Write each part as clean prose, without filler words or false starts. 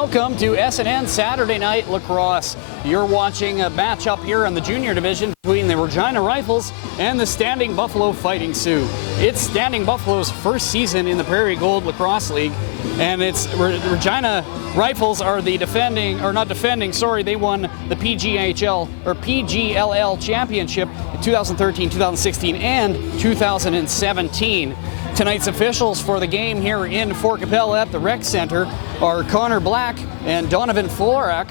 welcome to SNN Saturday Night Lacrosse. You're watching a matchup here in the junior division between the Regina Rifles and the Standing Buffalo Fighting Sioux. It's Standing Buffalo's first season in the Prairie Gold Lacrosse League, and it's Regina Rifles are the defending, or not defending, sorry, they won the PGLL championship in 2013, 2016, and 2017. Tonight's officials for the game here in Fort Qu'Appelle at the Rec Center are Connor Black and Donovan Florak.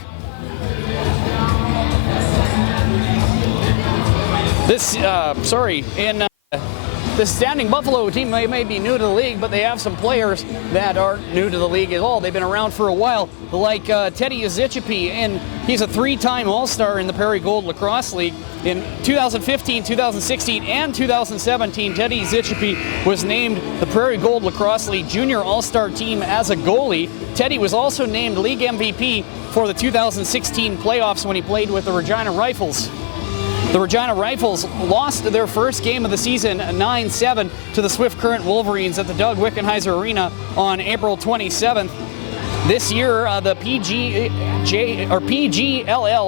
The Standing Buffalo team may be new to the league, but they have some players that aren't new to the league at all. They've been around for a while, like Teddy Uzichipi, and he's a three-time All-Star in the Prairie Gold Lacrosse League. In 2015, 2016, and 2017, Teddy Uzichipi was named the Prairie Gold Lacrosse League Junior All-Star team as a goalie. Teddy was also named league MVP for the 2016 playoffs when he played with the Regina Rifles. The Regina Rifles lost their first game of the season 9-7 to the Swift Current Wolverines at the Doug Wickenheiser Arena on April 27th. This year, the PGLL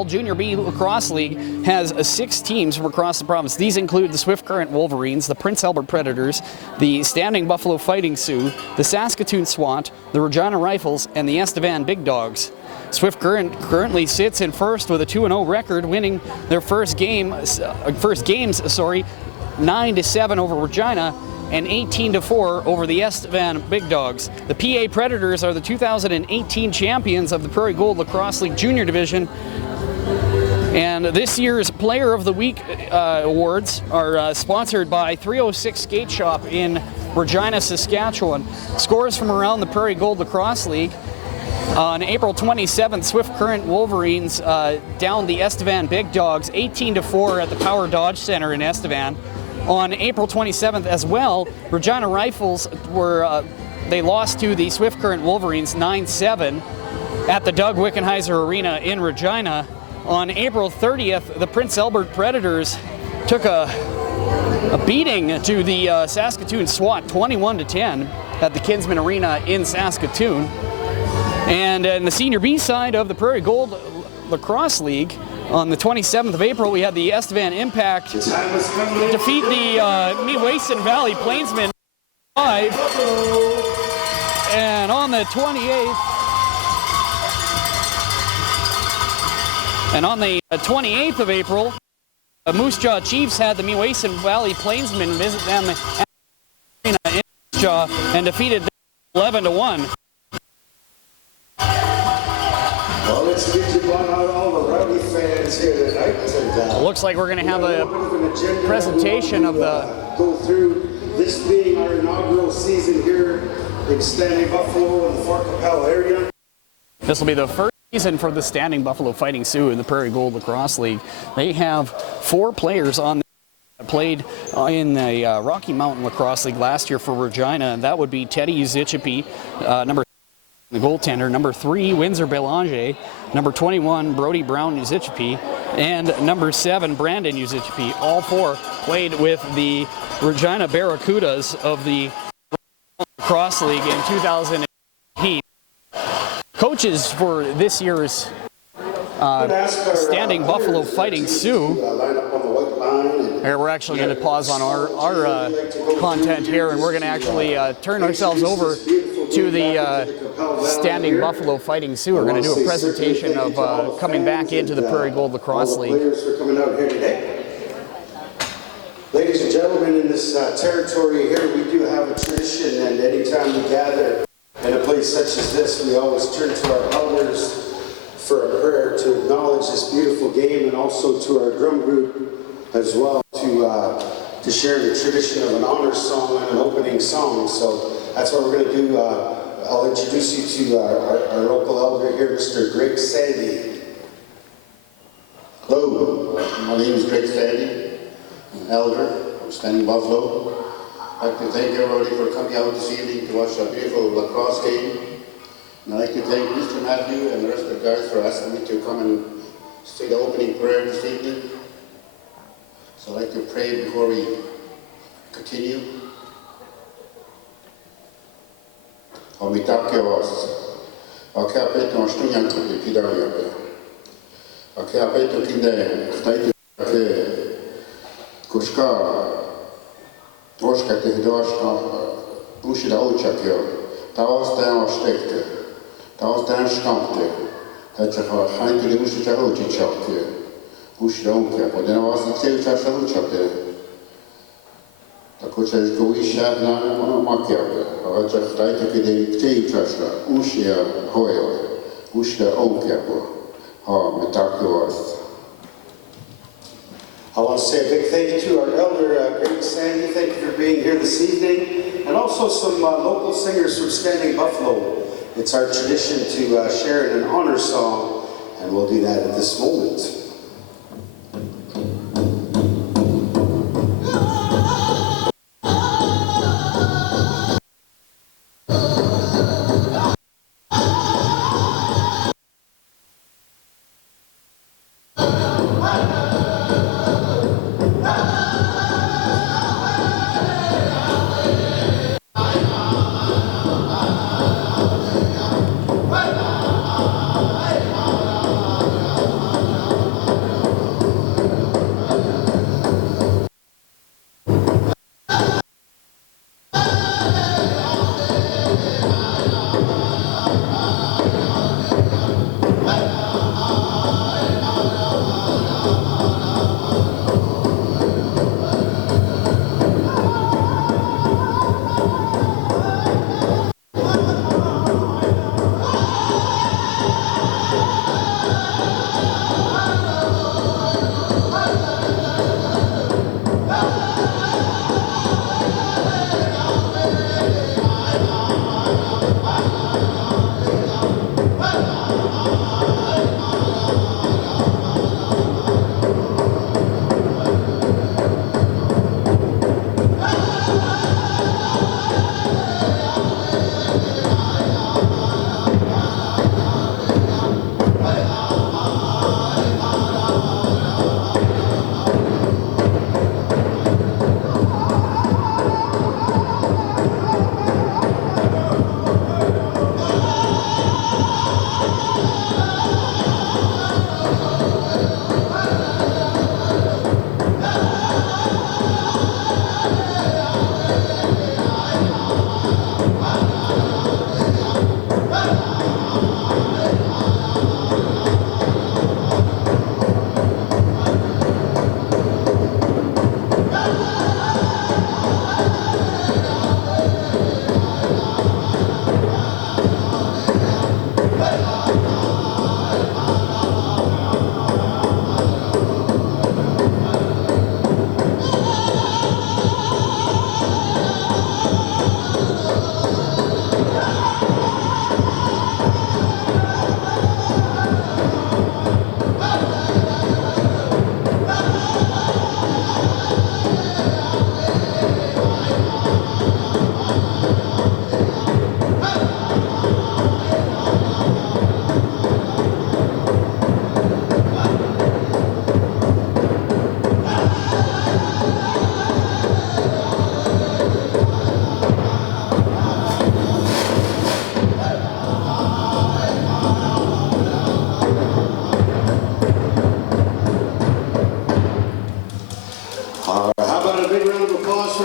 Junior B Lacrosse League has 6 teams from across the province. These include the Swift Current Wolverines, the Prince Albert Predators, the Standing Buffalo Fighting Sioux, the Saskatoon SWAT, the Regina Rifles, and the Estevan Big Dogs. Swift Current currently sits in first with a 2-0 record, winning their first games 9-7 over Regina and 18-4 over the Estevan Big Dogs. The PA Predators are the 2018 champions of the Prairie Gold Lacrosse League Junior Division. And this year's Player of the Week awards are sponsored by 306 Skate Shop in Regina, Saskatchewan. Scores from around the Prairie Gold Lacrosse League. On April 27th, Swift Current Wolverines downed the Estevan Big Dogs 18-4 at the Power Dodge Center in Estevan. On April 27th as well, Regina Rifles they lost to the Swift Current Wolverines 9-7 at the Doug Wickenheiser Arena in Regina. On April 30th, the Prince Albert Predators took a beating to the Saskatoon SWAT 21-10 at the Kinsman Arena in Saskatoon. And in the Senior B side of the Prairie Gold Lacrosse League, on the 27th of April, we had the Estevan Impact defeat the Meewasin Valley Plainsmen 5. And on the 28th of April, Moose Jaw Chiefs had the Meewasin Valley Plainsmen visit them at the arena in Moose Jaw and defeated them 11-1. Well, let's get you on all the rugby fans here tonight. And, looks like we're going to have a presentation of the... Go through this being our inaugural season here in Standing Buffalo in the Fort Qu'Appelle area. This will be the first season for the Standing Buffalo Fighting Sioux in the Prairie Gold Lacrosse League. They have 4 players on the played in the Rocky Mountain Lacrosse League last year for Regina, and that would be Teddy Uzichipi, number the goaltender, number 3, Windsor Belanger, number 21, Brody Brown Uzichipi, and number 7, Brandon Uzichipi. All 4 played with the Regina Barracudas of the Lacrosse League in 2018. Coaches for this year's Standing Buffalo Fighting Sioux. Here, we're actually going to pause on our content here, and we're going to actually turn ourselves over to the Standing Buffalo Fighting Sioux. We're going to do a presentation of coming back into the Prairie Gold Lacrosse League. Players for coming out here today. Ladies and gentlemen, in this territory here, we do have a tradition, and anytime we gather in a place such as this, we always turn to our elders for a prayer to acknowledge this beautiful game, and also to our drum group as well to share the tradition of an honor song and an opening song. So that's what we're going to do. I'll introduce you to our local elder here, Mr. Greg Sandy. Hello, my name is Greg Sandy. I'm an elder from Standing Buffalo. I'd like to thank everybody for coming out this evening to watch a beautiful lacrosse game. And I'd like to thank Mr. Matthew and the rest of the guys for asking me to come and say the opening prayer this evening. So I'd like to pray before we continue. Omitake was. Qu'Appelle ton chien qui est pidariabe. Qu'Appelle ton kinde, taïte que kushka, oshka te hidoshka, ushida uchakyo, taostan ostekte, taostan skampte, tachaha hainte de ushita uchichakte, ushida unkya, podena was na cel chasha uchakte. Tako će izgoviša na makjavde, a će hrajte kada ktej čašla, ušija hojele, ušija onkjavo, ha me tako vas. I want to say a big thank you to our elder, Greg Sandy. Thank you for being here this evening. And also some local singers from Standing Buffalo. It's our tradition to share in an honor song, and we'll do that at this moment.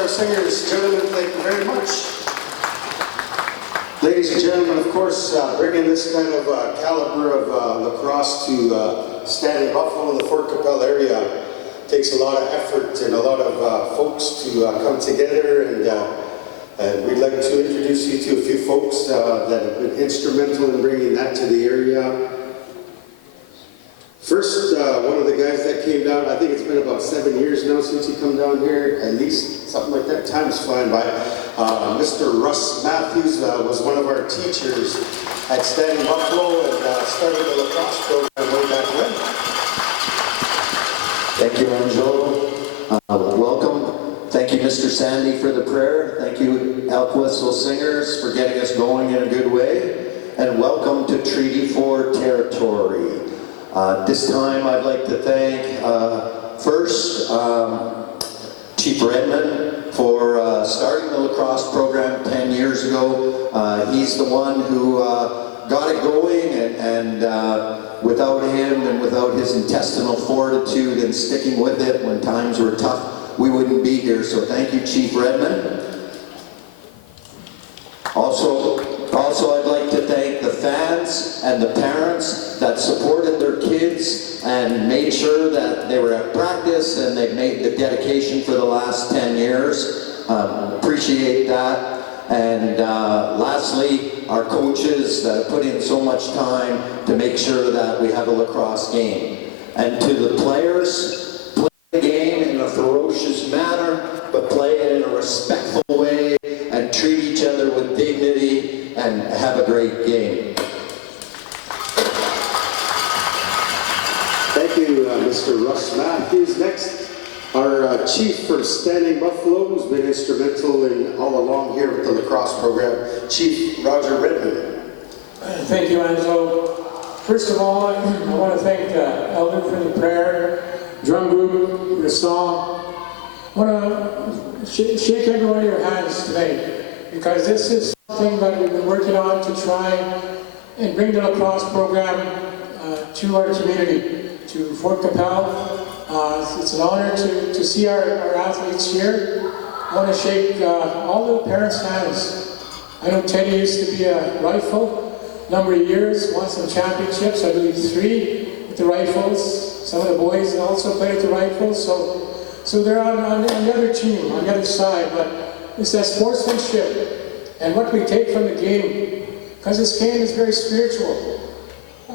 Singers, gentlemen, thank you very much. Ladies and gentlemen, of course, bringing this kind of caliber of lacrosse to Standing Buffalo in the Fort Qu'Appelle area takes a lot of effort and a lot of folks to come together, and we'd like to introduce you to a few folks that have been instrumental in bringing that to the area. First, one of the guys that came down, I think it's been about 7 years now since he come down here, at least something like that. Time's flying by. Mr. Russ Matthews was one of our teachers at Standing Buffalo and started the lacrosse program way back when. Thank you, Angelo. Welcome. Thank you, Mr. Sandy, for the prayer. Thank you, Elk Whistle Singers, for getting us going in a good way. And welcome to Treaty 4 territory. This time I'd like to thank first Chief Redmond for starting the lacrosse program 10 years ago. He's the one who got it going, and without him and without his intestinal fortitude and sticking with it when times were tough, we wouldn't be here. So thank you, Chief Redmond. Also, I'd like to thank the fans and the parents that supported their kids and made sure that they were at practice, and they've made the dedication for the last 10 years. Appreciate that. And lastly, our coaches that have put in so much time to make sure that we have a lacrosse game. And to the players, play the game in a ferocious manner, but play it in a respectful way and treat each other with dignity, and have a great game. Thank you, Mr. Russ Matthews. Next, our chief for Standing Buffalo, who's been instrumental in all along here with the lacrosse program, Chief Roger Redmond. Thank you, Angelo. First of all, I want to thank Elder for the prayer, drum group, the song. I want to shake every one of your hands tonight, because this is something that we've been working on to try and bring the lacrosse program to our community, to Fort Qu'Appelle. It's an honor to see our athletes here. I want to shake all the parents' hands. I know Teddy used to be a rifle a number of years, won some championships, I believe 3 with the Rifles. Some of the boys also played with the Rifles, so they're on the other team, on the other side. But it's that sportsmanship and what we take from the game, because this game is very spiritual.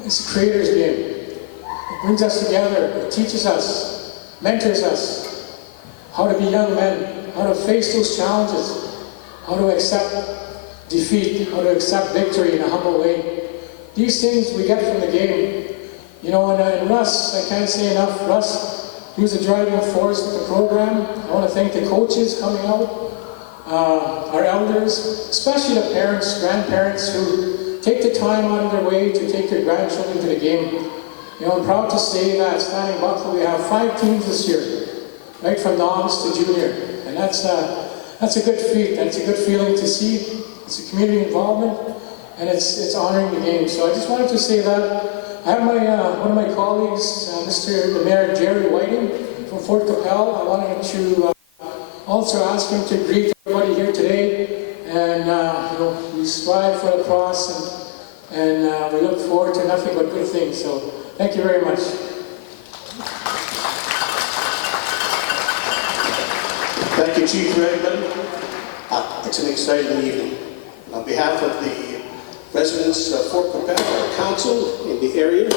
It's a creator's game. It brings us together, it teaches us, mentors us how to be young men, how to face those challenges, how to accept defeat, how to accept victory in a humble way. These things we get from the game. You know, and Russ, I can't say enough, Russ, he was a driving force with the program. I want to thank the coaches coming out, our elders, especially the parents, grandparents who take the time out of their way to take their grandchildren to the game. You know, I'm proud to say that Standing Buffalo, we have 5 teams this year, right from novice to junior, and that's a good feat. That's a good feeling to see. It's a community involvement, and it's honoring the game. So I just wanted to say that. I have my one of my colleagues, the Mayor Jerry Whiting from Fort Qu'Appelle. I wanted to also ask him to greet everybody here today, and you know, we strive for lacrosse, and we look forward to nothing but good things. So thank you very much. Thank you, Chief Redmond. It's an exciting evening. On behalf of the residents of Fort Qu'Appelle, our council in the area,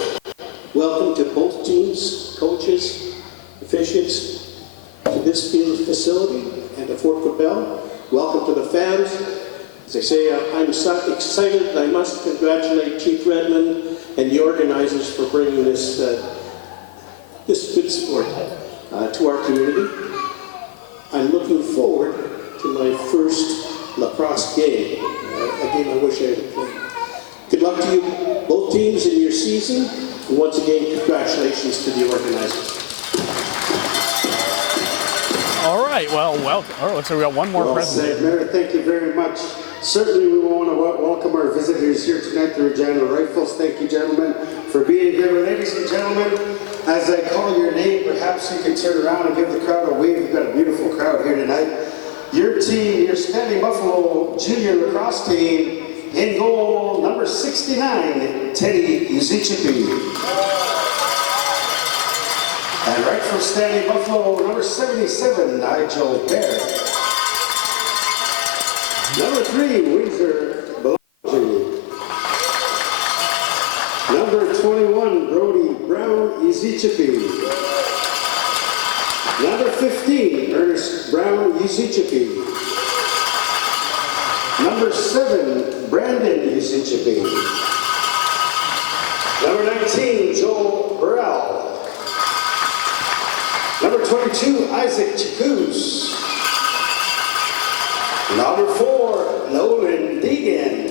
welcome to both teams, coaches, officials, to this field facility and to Fort Qu'Appelle. Welcome to the fans. As I say, I'm so excited, and I must congratulate Chief Redmond and the organizers for bringing this good sport to our community. I'm looking forward to my first lacrosse game. Again, I wish I had played. Good luck to you, both teams, in your season. And once again, congratulations to the organizers. All right, well, welcome. Oh, looks like we got one more presentation. Mayor, thank you very much. Certainly we want to welcome our visitors here tonight, the Regina Rifles. Thank you, gentlemen, for being here. Ladies and gentlemen, as I call your name, perhaps you can turn around and give the crowd a wave. We've got a beautiful crowd here tonight. Your team, your Standing Buffalo Junior Lacrosse team, in goal, number 69, Teddy Uzichipi. And right from Standing Buffalo, number 77, Nigel Bear. Number 3, Windsor Belongi. Number 21, Brody Brown Uzichipi. Number 15, Ernest Brown Uzichipi. Number 7, Brandon Uzichipi. Number 19, Joel Burrell. Number 22, Isaac Chikuz. Number 4, Nolan Deegan.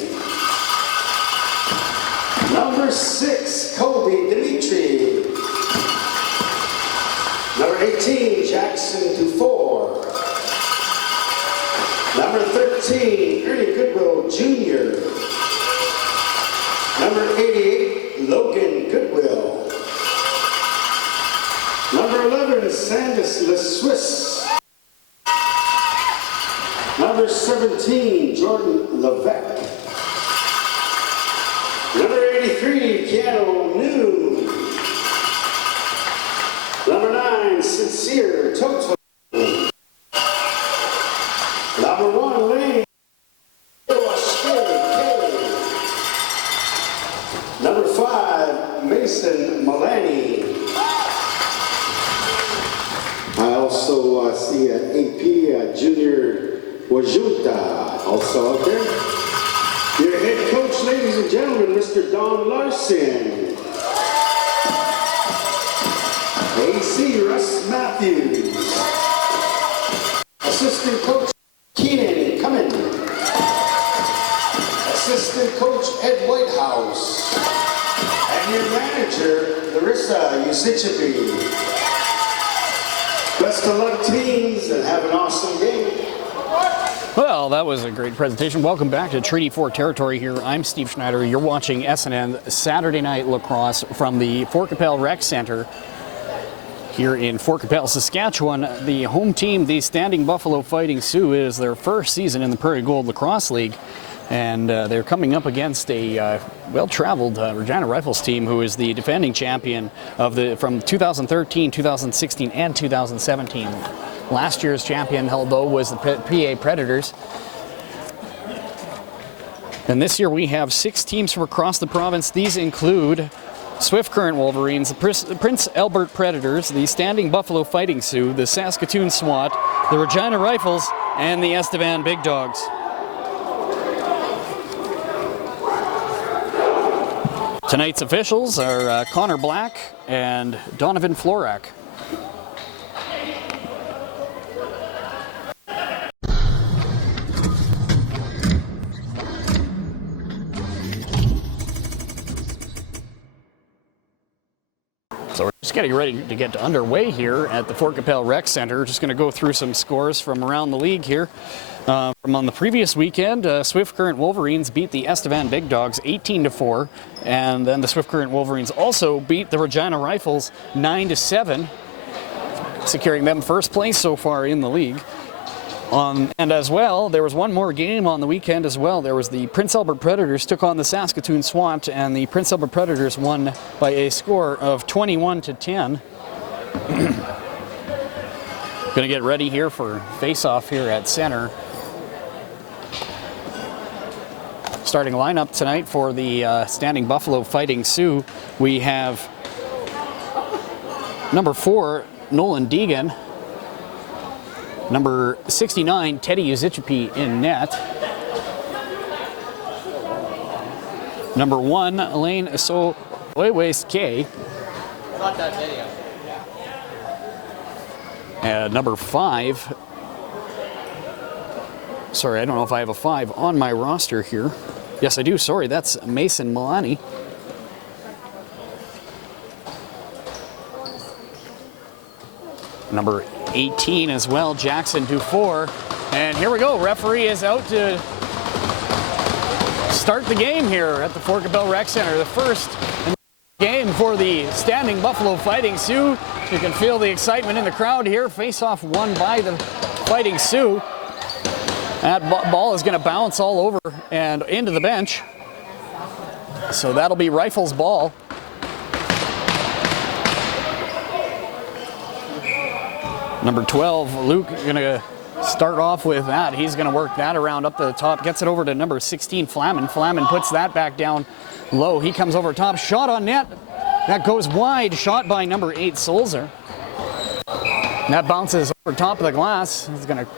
Number 6, Kobe Dimitri. Number 18, Jackson Dufour. Number 13, Ernie Goodwill Jr. Number 88, Logan Goodwill. Number 11, Sandus Le Swiss. Number 17, Jordan Levesque. Number 83, Keanu New. Number 9, Sincere Toto. Number 1, Lane. Number 5, Mason Malani. I also see AP Junior Wajunta also out there. Your head coach, ladies and gentlemen, Mr. Don Larson. AC Russ Matthews. Assistant coach, Keenan Cummins. Assistant coach, Ed Whitehouse. And your manager, Larissa Usichapi. Best of luck, teams, and have an awesome game. Well, that was a great presentation. Welcome back to Treaty 4 territory here. I'm Steve Schneider. You're watching SNN Saturday Night Lacrosse from the Fort Qu'Appelle Rec Center here in Fort Qu'Appelle, Saskatchewan. The home team, the Standing Buffalo Fighting Sioux, is their first season in the Prairie Gold Lacrosse League. And they're coming up against a well-traveled Regina Rifles team who is the defending champion of from 2013, 2016, and 2017. Last year's champion, though, was the PA Predators. And this year we have 6 teams from across the province. These include Swift Current Wolverines, the Prince Albert Predators, the Standing Buffalo Fighting Sioux, the Saskatoon SWAT, the Regina Rifles, and the Estevan Big Dogs. Tonight's officials are Connor Black and Donovan Florak. So we're just getting ready to get underway here at the Fort Qu'Appelle Rec Center. Just going to go through some scores from around the league here. From on the previous weekend, Swift Current Wolverines beat the Estevan Big Dogs 18-4, and then the Swift Current Wolverines also beat the Regina Rifles 9-7, securing them first place so far in the league. And as well, there was one more game on the weekend as well. There was the Prince Albert Predators took on the Saskatoon SWAT, and the Prince Albert Predators won by a score of 21-10. Going to get ready here for face-off here at center. Starting lineup tonight for the Standing Buffalo Fighting Sioux, we have number 4, Nolan Deegan. Number 69, Teddy Uzichapi in net. Number 1, Elaine Soweways K. Got that video. And number 5, sorry, I don't know if I have a 5 on my roster here. Yes, I do, sorry, that's Mason Milani. Number 18 as well, Jackson Dufour. And here we go, referee is out to start the game here at the Fort Qu'Appelle Rec Center. The first game for the Standing Buffalo Fighting Sioux. You can feel the excitement in the crowd here. Face-off won by the Fighting Sioux. That ball is going to bounce all over and into the bench. So that'll be Rifles' ball. Number 12, Luke, going to start off with that. He's going to work that around up to the top. Gets it over to number 16, Flamin. Flamin puts that back down low. He comes over top. Shot on net. That goes wide. Shot by number 8, Solzer. That bounces over top of the glass. It's going to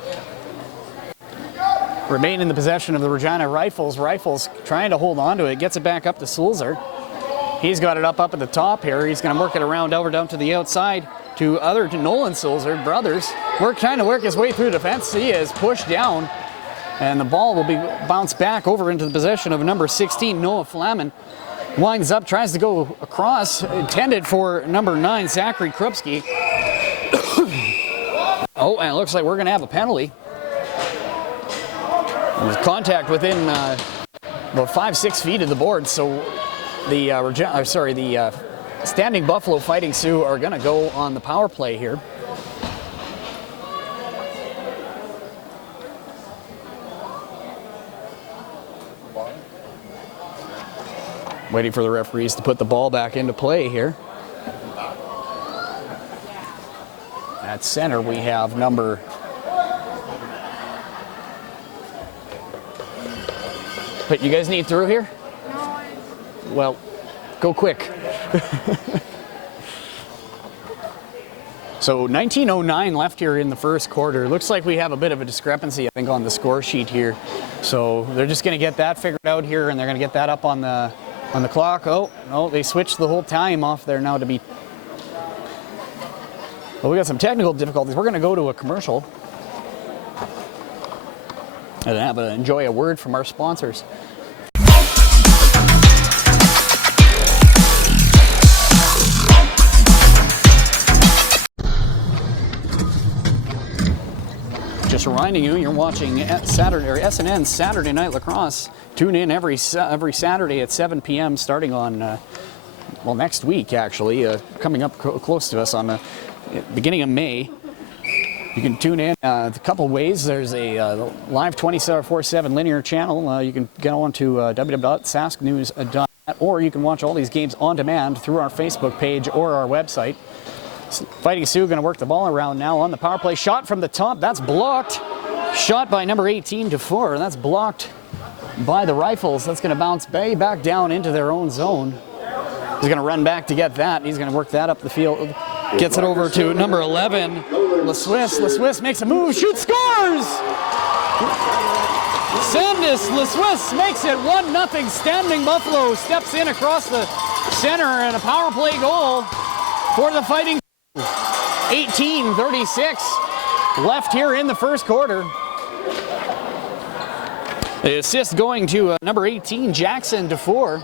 remain in the possession of the Regina Rifles. Rifles trying to hold on to it. Gets it back up to Solzer. He's got it up at the top here. He's going to work it around over down to the outside to Nolan Solzer, brothers. Trying to work his way through defense. He is pushed down, and the ball will be bounced back over into the possession of number 16, Noah Flamin. Winds up, tries to go across, intended for number 9, Zachary Krupski. Oh, and it looks like we're going to have a penalty. There's contact within about 5-6 feet of the board, so the Standing Buffalo Fighting Sioux are going to go on the power play here. Waiting for the referees to put the ball back into play here. At center, we have number... But you guys need through here? No. Well, go quick. So 19:09 left here in the first quarter. Looks like we have a bit of a discrepancy, I think, on the score sheet here. So they're just going to get that figured out here, and they're going to get that up on the clock. Oh, no, they switched the whole time off there now to be... Well, we got some technical difficulties. We're going to go to a commercial and enjoy a word from our sponsors. Just reminding you, you're watching SNN Saturday Night Lacrosse. Tune in every Saturday at 7 p.m. starting on, well, next week actually, coming up close to us on the beginning of May. You can tune in a couple ways. There's a live 24/7 linear channel. You can get on to www.sasknews.net, or you can watch all these games on demand through our Facebook page or our website. Fighting Sioux going to work the ball around now on the power play. Shot from the top. That's blocked. Shot by number 18-4. That's blocked by the Rifles. That's going to bounce back down into their own zone. He's going to run back to get that. He's going to work that up the field. Gets it over to number 11, Le Swiss. Le Swiss makes a move, shoots, scores! Sandis Le Swiss makes it 1-0. Standing Buffalo steps in across the center, and a power play goal for the Fighting 18:36 left here in the first quarter. The assist going to number 18, Jackson DeFore,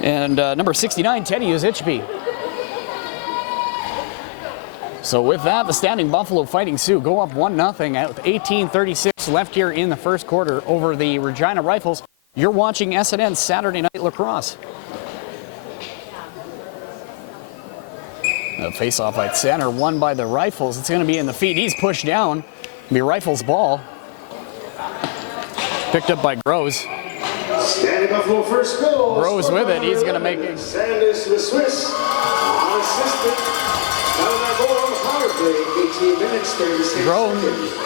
and number 69, Teddy Uzichby. So with that, the Standing Buffalo Fighting Sioux go up 1-0 with 18:36 left here in the first quarter over the Regina Rifles. You're watching SNN Saturday Night Lacrosse. The face-off at center, won by the Rifles. It's going to be in the feet. He's pushed down. It'll be Rifles' ball. Picked up by Groves. Standing Buffalo first goal. Groves with it. He's going to make it. Sanders Le Swiss, unassisted.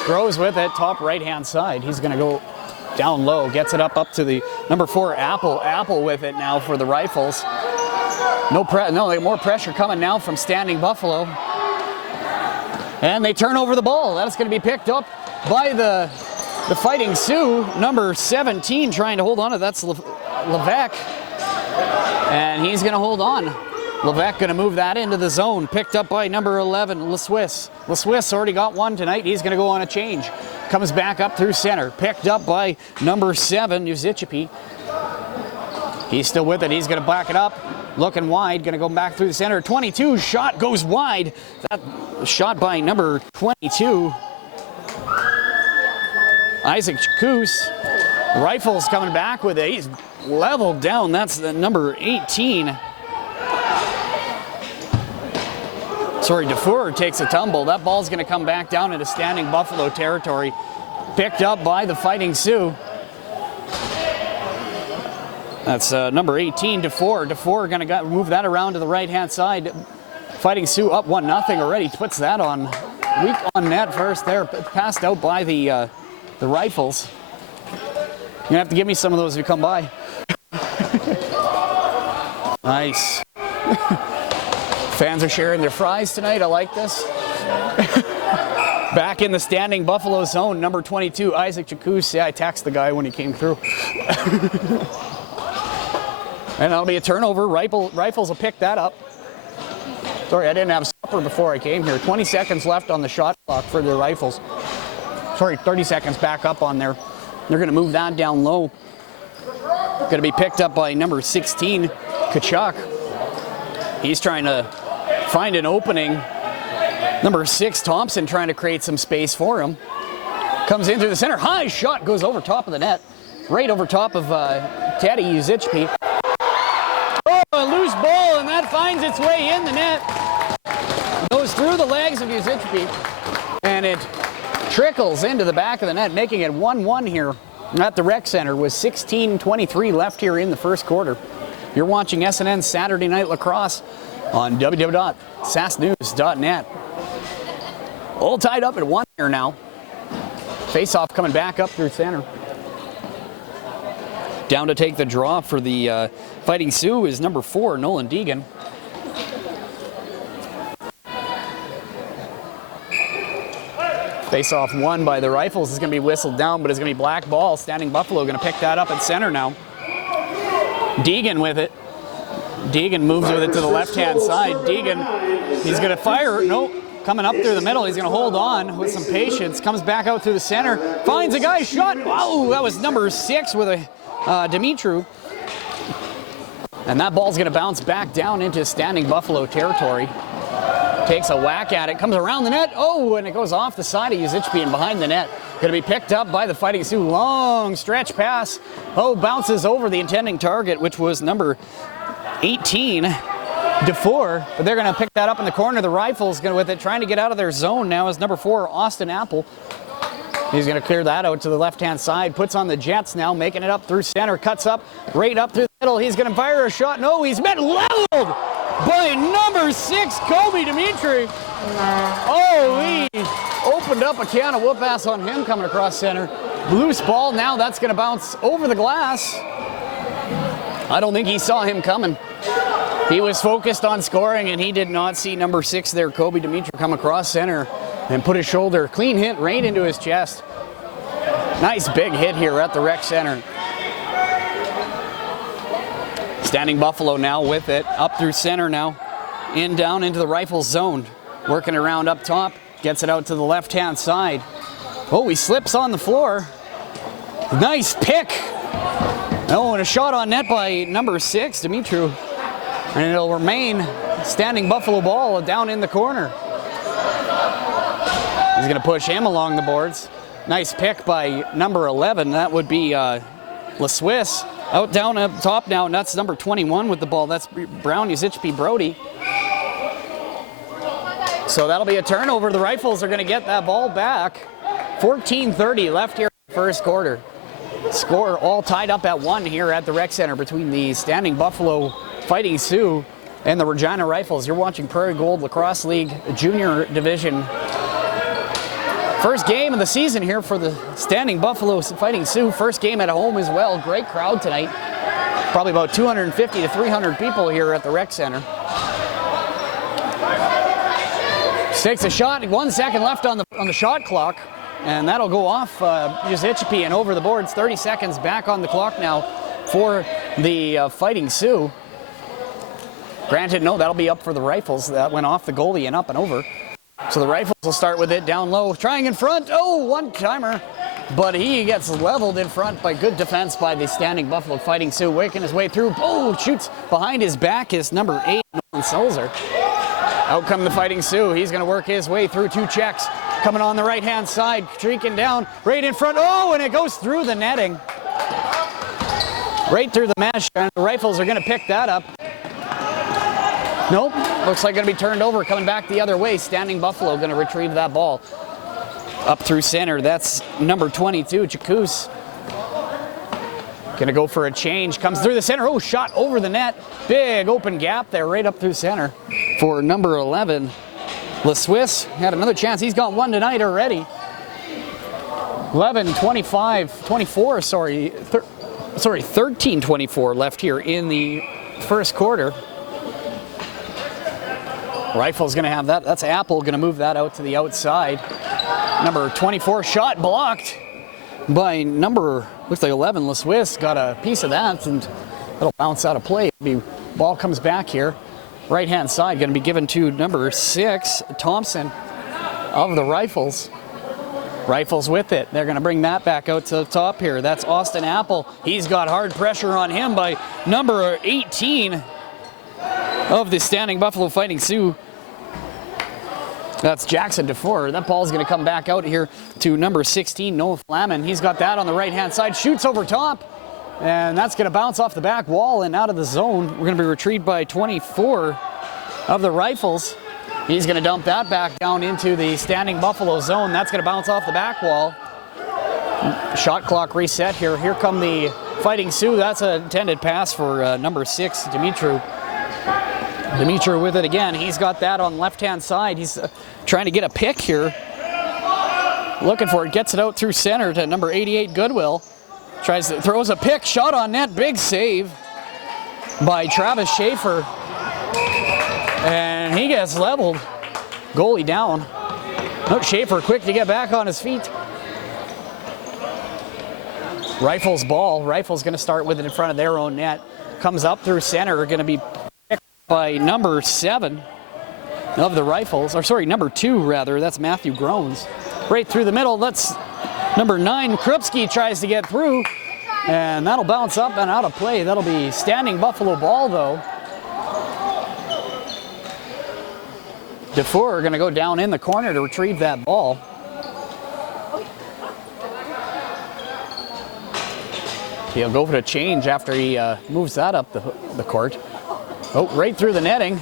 Groves with it, top right-hand side. He's going to go down low, gets it up to the number 4, Apple. Apple with it now for the Rifles. More pressure coming now from Standing Buffalo. And they turn over the ball. That's going to be picked up by the Fighting Sioux. Number 17 trying to hold on to that's Levesque. And he's going to hold on. Levesque going to move that into the zone. Picked up by number 11, Le Swiss. Le Swiss already got one tonight. He's going to go on a change. Comes back up through center. Picked up by number 7, Uzichby. He's still with it. He's going to back it up. Looking wide. Going to go back through the center. 22 shot goes wide. That shot by number 22, Isaac Chakous. Rifles coming back with it. He's leveled down. That's the number 18. DeFore takes a tumble. That ball's going to come back down into Standing Buffalo territory. Picked up by the Fighting Sioux. That's number 18, DeFore. DeFore going to move that around to the right-hand side. Fighting Sioux up 1-0 already. Puts that on weak on net first there. Passed out by the Rifles. You're going to have to give me some of those if you come by. Nice. Fans are sharing their fries tonight. I like this. Back in the Standing Buffalo zone, number 22, Isaac Chakous. Yeah, I taxed the guy when he came through. And that'll be a turnover. Rifles will pick that up. Sorry, I didn't have supper before I came here. 20 seconds left on the shot clock for the Rifles. Sorry, 30 seconds back up on there. They're going to move that down low. Going to be picked up by number 16, Kachuk. He's trying to find an opening. Number 6, Thompson, trying to create some space for him. Comes in through the center. High shot goes over top of the net. Right over top of Teddy Uzichby. finds its way in the net. Goes through the legs of Uzichpi, and it trickles into the back of the net, making it 1-1 here at the Rec Center with 16:23 left here in the first quarter. You're watching SNN Saturday Night Lacrosse on www.sasknews.net. All tied up at 1 here now. Face-off coming back up through center. Down to take the draw for the Fighting Sioux is number 4, Nolan Deegan. Face-off won by the Rifles is going to be whistled down, but it's going to be black ball. Standing Buffalo going to pick that up at center now. Deegan with it. Deegan moves with it to the left-hand side. Deegan, he's going to fire. Nope. Coming up through the middle, he's going to hold on with some patience. Comes back out through the center. Finds a guy, shot. Wow, that was number 6 with a Dimitru. And that ball's going to bounce back down into Standing Buffalo territory. Takes a whack at it, comes around the net. Oh, and it goes off the side of Uzichpi and behind the net. Going to be picked up by the Fighting Sioux. Long stretch pass. Oh, bounces over the intending target, which was number 18, DeFore. But they're going to pick that up in the corner. The Rifles going with it, trying to get out of their zone now is number 4, Austin Apple. He's going to clear that out to the left-hand side. Puts on the Jets now, making it up through center. Cuts up, right up through the middle. He's going to fire a shot. No, he's been leveled by number 6, Kobe Dimitri. Oh, he opened up a can of whoop-ass on him coming across center. Loose ball now. That's going to bounce over the glass. I don't think he saw him coming. He was focused on scoring, and he did not see number 6 there, Kobe Dimitri, come across center and put his shoulder, clean hit right into his chest. Nice big hit here at the Rec Center. Standing Buffalo now with it, up through center now, down into the Rifles zone. Working around up top, gets it out to the left-hand side. Oh, he slips on the floor. Nice pick. Oh, and a shot on net by number 6, Dimitru. And it'll remain Standing Buffalo ball down in the corner. He's going to push him along the boards. Nice pick by number 11. That would be LaSwiss. Out down up top now, and that's number 21 with the ball. That's Brown Uzichpi Brody. So that'll be a turnover. The Rifles are going to get that ball back. 14:30 left here in the first quarter. Score all tied up at 1 here at the Rec Center between the Standing Buffalo Fighting Sioux and the Regina Rifles. You're watching Prairie Gold Lacrosse League Junior Division. First game of the season here for the Standing Buffalo Fighting Sioux. First game at home as well. Great crowd tonight. Probably about 250 to 300 people here at the Rec Center. Takes a shot. 1 second left on the shot clock, and that'll go off Uzichpi and over the boards. 30 seconds back on the clock now for the Fighting Sioux. Granted, no, that'll be up for the Rifles. That went off the goalie and up and over. So the Rifles will start with it down low, trying in front. Oh, one-timer. But he gets leveled in front by good defense by the Standing Buffalo Fighting Sioux, working his way through. Oh, shoots behind his back is number 8, Nolan Sulzer. Out come the Fighting Sioux. He's going to work his way through 2 checks. Coming on the right-hand side, streaking down, right in front. Oh, and it goes through the netting. Right through the mesh, and the Rifles are going to pick that up. Nope, looks like going to be turned over, coming back the other way. Standing Buffalo going to retrieve that ball. Up through center, that's number 22, Chakous. Going to go for a change, comes through the center. Oh, shot over the net. Big open gap there, right up through center for number 11. LaSwiss had another chance. He's got one tonight already. 13:24 left here in the first quarter. Rifle's going to have that. That's Apple going to move that out to the outside. Number 24 shot blocked by number, looks like 11, LaSwiss. Got a piece of that, and it'll bounce out of play. Ball comes back here. Right-hand side going to be given to number 6, Thompson of the Rifles. Rifles with it. They're going to bring that back out to the top here. That's Austin Apple. He's got hard pressure on him by number 18 of the Standing Buffalo Fighting Sioux. That's Jackson DeFore. That ball's going to come back out here to number 16, Noah Flamin. He's got that on the right-hand side. Shoots over top, and that's going to bounce off the back wall and out of the zone. We're going to be retrieved by 24, of the Rifles. He's going to dump that back down into the Standing Buffalo zone. That's going to bounce off the back wall. Shot clock reset here. Here come the Fighting Sioux. That's an intended pass for number 6, Dimitru. Dimitru with it again. He's got that on the left-hand side. He's trying to get a pick here. Looking for it. Gets it out through center to number 88, Goodwill. Throws a pick. Shot on net. Big save by Travis Schaefer. And he gets leveled. Goalie down. Look, Schaefer quick to get back on his feet. Rifles ball. Rifles going to start with it in front of their own net. Comes up through center. Going to be picked by number 7 of the Rifles. Or sorry, number 2 rather. That's Matthew Groans. Right through the middle. That's number 9. Krupski tries to get through. And that'll bounce up and out of play. That'll be Standing Buffalo ball though. Dufour going to go down in the corner to retrieve that ball. He'll go for the change after he moves that up the court. Oh, right through the netting.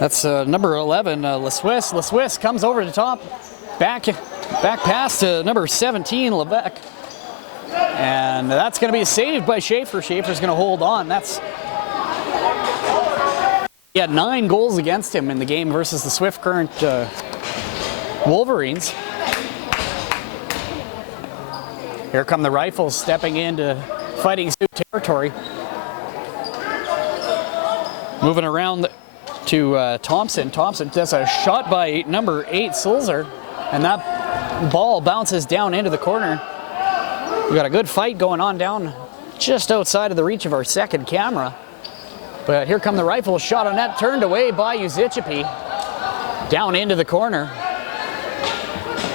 That's number 11, Le Suisse. Le Suisse comes over the top. Back pass to number 17, Levesque. And that's going to be saved by Schaefer. Schaefer's going to hold on. He had 9 goals against him in the game versus the Swift Current Wolverines. Here come the Rifles stepping into Fighting Sioux territory. Moving around to Thompson. Thompson does a shot by number 8, Sulzer, and that ball bounces down into the corner. We got a good fight going on down just outside of the reach of our second camera. But here come the Rifles. Shot on net, turned away by Uzichipi. Down into the corner.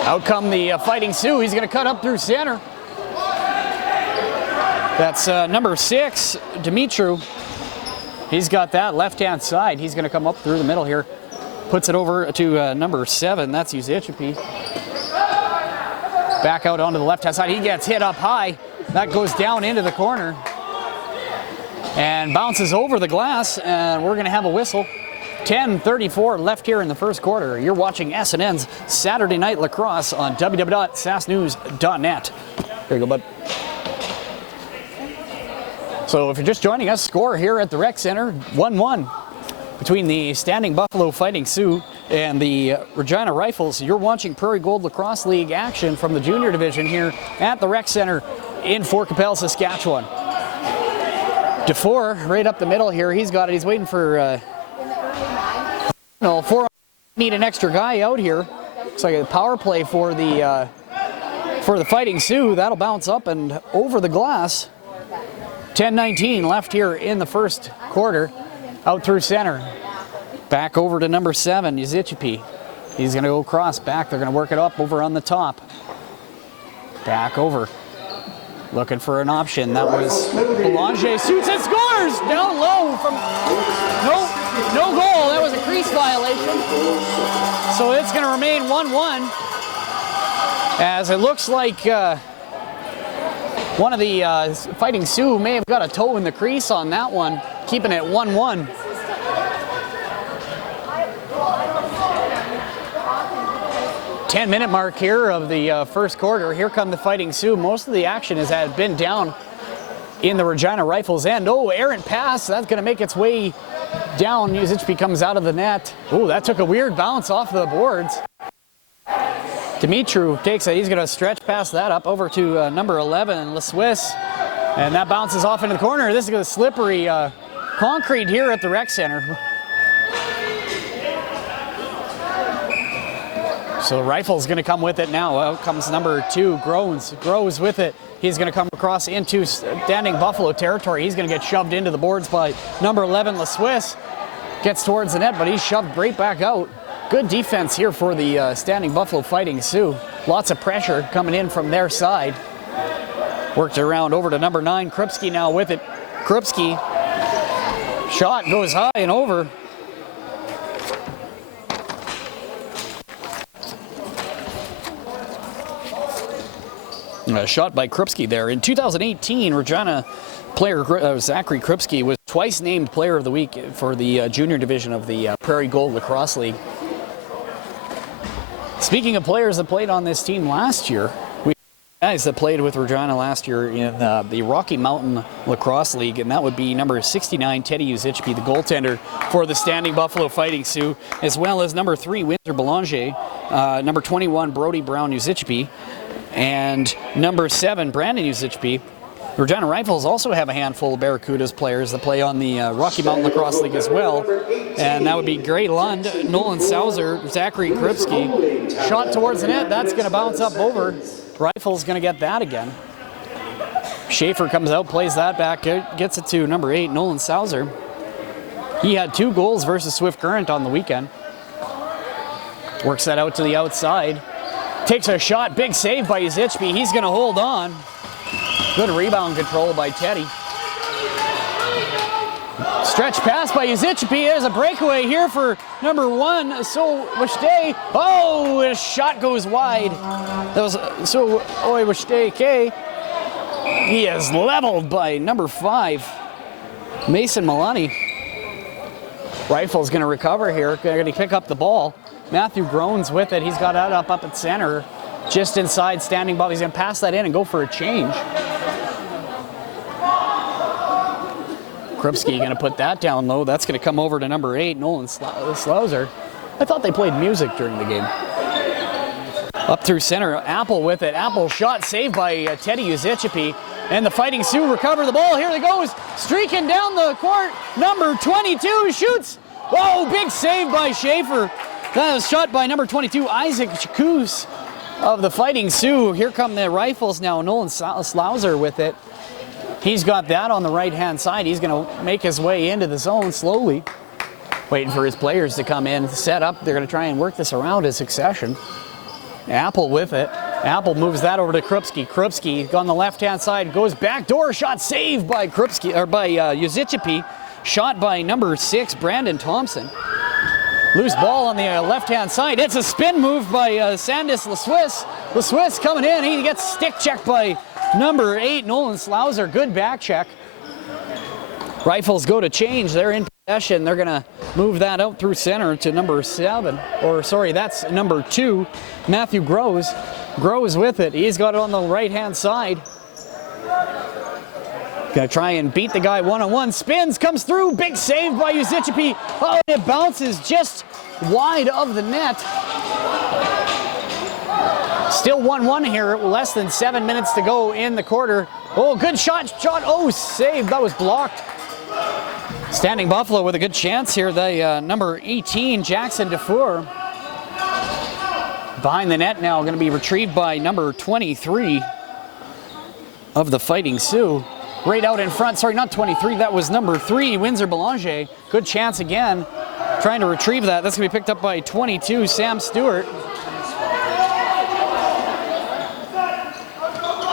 Out come the Fighting Sioux. He's going to cut up through center. That's number 6, Dimitru. He's got that left-hand side. He's going to come up through the middle here. Puts it over to number 7. That's Uzichipi. Back out onto the left-hand side. He gets hit up high. That goes down into the corner. And bounces over the glass. And we're going to have a whistle. 10:34 left here in the first quarter. You're watching SNN's Saturday Night Lacrosse on www.sasknews.net. There you go, bud. So if you're just joining us, score here at the Rec Center, 1-1 between the Standing Buffalo Fighting Sioux and the Regina Rifles. You're watching Prairie Gold Lacrosse League action from the junior division here at the Rec Center in Fort Qu'Appelle, Saskatchewan. Dufour right up the middle here. He's got it. He's waiting for need an extra guy out here. Looks like a power play for the Fighting Sioux. That'll bounce up and over the glass. 10:19 left here in the first quarter. Out through center. Back over to number 7, Uzichipi. He's going to go across back. They're going to work it up over on the top. Back over. Looking for an option. That was Boulanger. Shoots and scores! Down low from... No goal. That was a crease violation. So it's going to remain 1-1. As it looks like... one of the Fighting Sioux may have got a toe in the crease on that one, keeping it 1-1. Ten-minute mark here of the first quarter. Here come the Fighting Sioux. Most of the action has been down in the Regina Rifles end. Oh, errant pass. That's going to make its way down. Uzichipi comes out of the net. Oh, that took a weird bounce off the boards. Dimitru takes it. He's going to stretch past that up over to number 11, Le Suisse. And that bounces off into the corner. This is a slippery concrete here at the Rec Center. So the Rifle's going to come with it now. Out comes number 2, Grows with it. He's going to come across into Standing Buffalo territory. He's going to get shoved into the boards by number 11, Le Suisse. Gets towards the net, but he's shoved right back out. Good defense here for the Standing Buffalo Fighting Sioux. Lots of pressure coming in from their side. Worked around over to number 9, Krupski now with it. Krupski, shot goes high and over. A shot by Krupski there. In 2018, Regina player Zachary Krupski was twice named Player of the Week for the junior division of the Prairie Gold Lacrosse League. Speaking of players that played on this team last year, we guys that played with Regina last year in the Rocky Mountain Lacrosse League, and that would be number 69, Teddy Uzichby, the goaltender for the Standing Buffalo Fighting Sioux, as well as number 3, Windsor Belanger, number 21, Brody Brown Uzichby, and number 7, Brandon Uzichby. Regina Rifles also have a handful of Barracudas players that play on the Rocky Mountain Lacrosse League as well, and that would be Gray Lund, Nolan Sauser, Zachary Kripsky. Shot towards the net, that's going to bounce up over. Rifles going to get that again. Schaefer comes out, plays that back, gets it to number 8, Nolan Sauser. He had 2 goals versus Swift Current on the weekend. Works that out to the outside. Takes a shot, big save by Uzichby. He's going to hold on. Good rebound control by Teddy. Stretch pass by Uzichby. There's a breakaway here for number 1, So Wishday. Oh, his shot goes wide. That was So Wishday K. He is leveled by number 5, Mason Milani. Rifle's going to recover here. Going to pick up the ball. Matthew Groans with it. He's got that up at center, just inside Standing Buffalo. He's going to pass that in and go for a change. Kripsky going to put that down low. That's going to come over to number 8, Nolan Slouser. I thought they played music during the game. Up through center, Apple with it. Apple shot saved by Teddy Uzichby. And the Fighting Sioux recover the ball. Here it goes, streaking down the court. Number 22 shoots. Whoa, big save by Schaefer. That was shot by number 22, Isaac Chakous of the Fighting Sioux. Here come the Rifles now. Nolan Slouser with it. He's got that on the right-hand side. He's going to make his way into the zone slowly. Waiting for his players to come in, set up. They're going to try and work this around in succession. Apple with it. Apple moves that over to Kripsky. Kripsky on the left-hand side goes backdoor shot, saved by Kripsky or by Uzichby. Shot by number 6, Brandon Thompson. Loose ball on the left-hand side. It's a spin move by Sandis LeSwiss. LeSwiss coming in. He gets stick checked by number 8, Nolan Slouser. Good back check. Rifles go to change. They're in possession. They're going to move that out through center to number 7. Or, sorry, that's number 2, Matthew Groves. Groves with it. He's got it on the right-hand side. Gonna try and beat the guy one-on-one. Spins, comes through. Big save by Uzichby. Oh, it bounces just wide of the net. Still 1-1 here. Less than 7 minutes to go in the quarter. Oh, good shot. Oh, save. That was blocked. Standing Buffalo with a good chance here. The number 18, Jackson Defour. Behind the net now. Going to be retrieved by number 23 of the Fighting Sioux. Right out in front, sorry, not 23, that was number 3, Windsor Belanger. Good chance again, trying to retrieve that. That's going to be picked up by 22, Sam Stewart.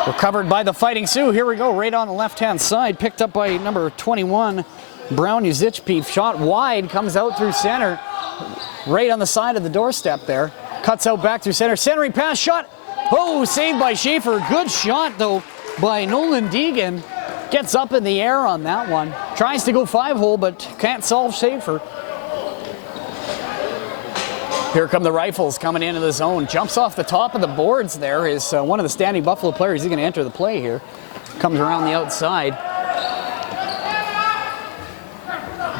Recovered by the Fighting Sioux. Here we go, right on the left-hand side, picked up by number 21, Brown Uzichby. Shot wide, comes out through center, right on the side of the doorstep there. Cuts out back through center, centering pass, shot. Oh, saved by Schaefer. Good shot, though, by Nolan Deegan. Gets up in the air on that one. Tries to go 5-hole, but can't solve Schaefer. Here come the Rifles coming into the zone. Jumps off the top of the boards there. Is one of the Standing Buffalo players. He's going to enter the play here. Comes around the outside.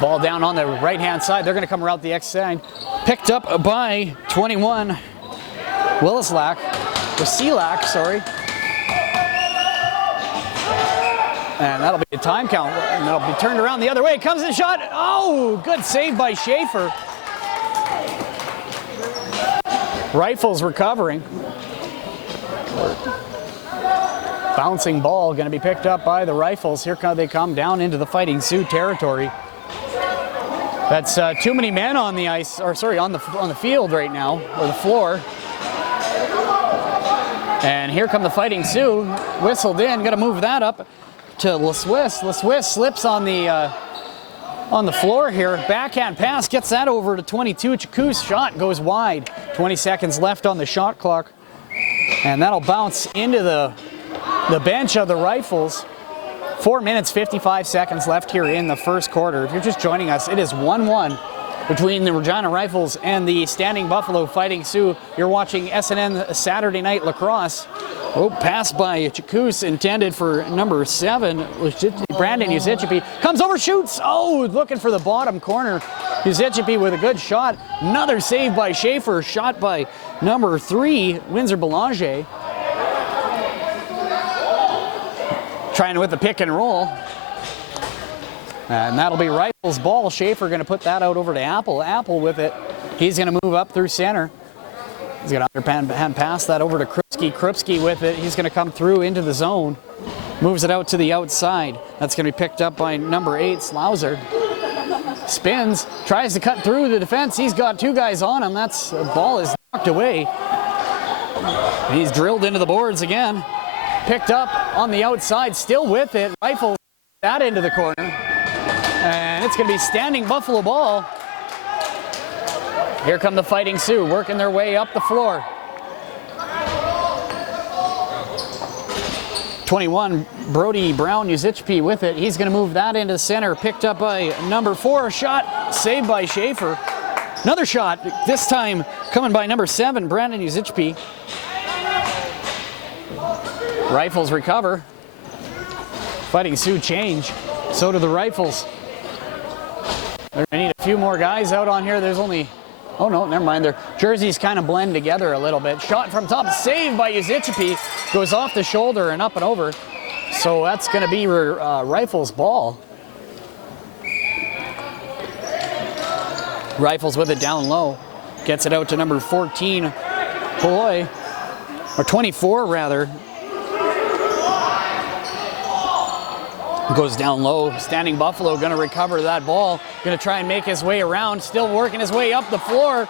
Ball down on the right-hand side. They're going to come around the X side. Picked up by 21, Selak, sorry. And that'll be a time count, and that'll be turned around the other way. Comes in shot. Oh, good save by Schaefer. Rifles recovering. Bouncing ball going to be picked up by the Rifles. Here they come down into the Fighting Sioux territory. That's too many men on the ice, or sorry, on the field right now, or the floor. And here come the Fighting Sioux. Whistled in, going to move that up to LeSwiss. LeSwiss slips on the floor here. Backhand pass, gets that over to 22. Chakous shot goes wide. 20 seconds left on the shot clock. And that'll bounce into the bench of the Rifles. 4 minutes, 55 seconds left here in the first quarter. If you're just joining us, it is 1-1 between the Regina Rifles and the Standing Buffalo Fighting Sioux. You're watching SNN Saturday Night Lacrosse. Oh, pass by Chakous intended for number 7. Brandon Uzichipi comes over, shoots. Oh, looking for the bottom corner. Uzichipi with a good shot. Another save by Schaefer. Shot by number 3, Windsor Belanger. Trying with the pick and roll. And that'll be Rifles' ball. Schaefer going to put that out over to Apple. Apple with it. He's going to move up through center. He's going to underhand pass that over to Krupski. Krupski with it. He's going to come through into the zone. Moves it out to the outside. That's going to be picked up by number 8, Slouser. Spins. Tries to cut through the defense. He's got 2 guys on him. That's the ball is knocked away. He's drilled into the boards again. Picked up on the outside. Still with it. Rifles that into the corner. And it's going to be Standing Buffalo ball. Here come the Fighting Sioux, working their way up the floor. 21, Brody Brown Uzichpi with it. He's going to move that into the center. Picked up by number 4. Shot saved by Schaefer. Another shot, this time coming by number 7, Brandon Uzichpi. Rifles recover. Fighting Sioux change. So do the Rifles. They're going to need a few more guys out on here. There's only, oh no, never mind. Their jerseys kind of blend together a little bit. Shot from top, saved by Uzichipi. Goes off the shoulder and up and over. So that's going to be Rifles' ball. Rifles with it down low. Gets it out to number 14, Poloy. Or 24 rather. Goes down low. Standing Buffalo going to recover that ball. Going to try and make his way around. Still working his way up the floor.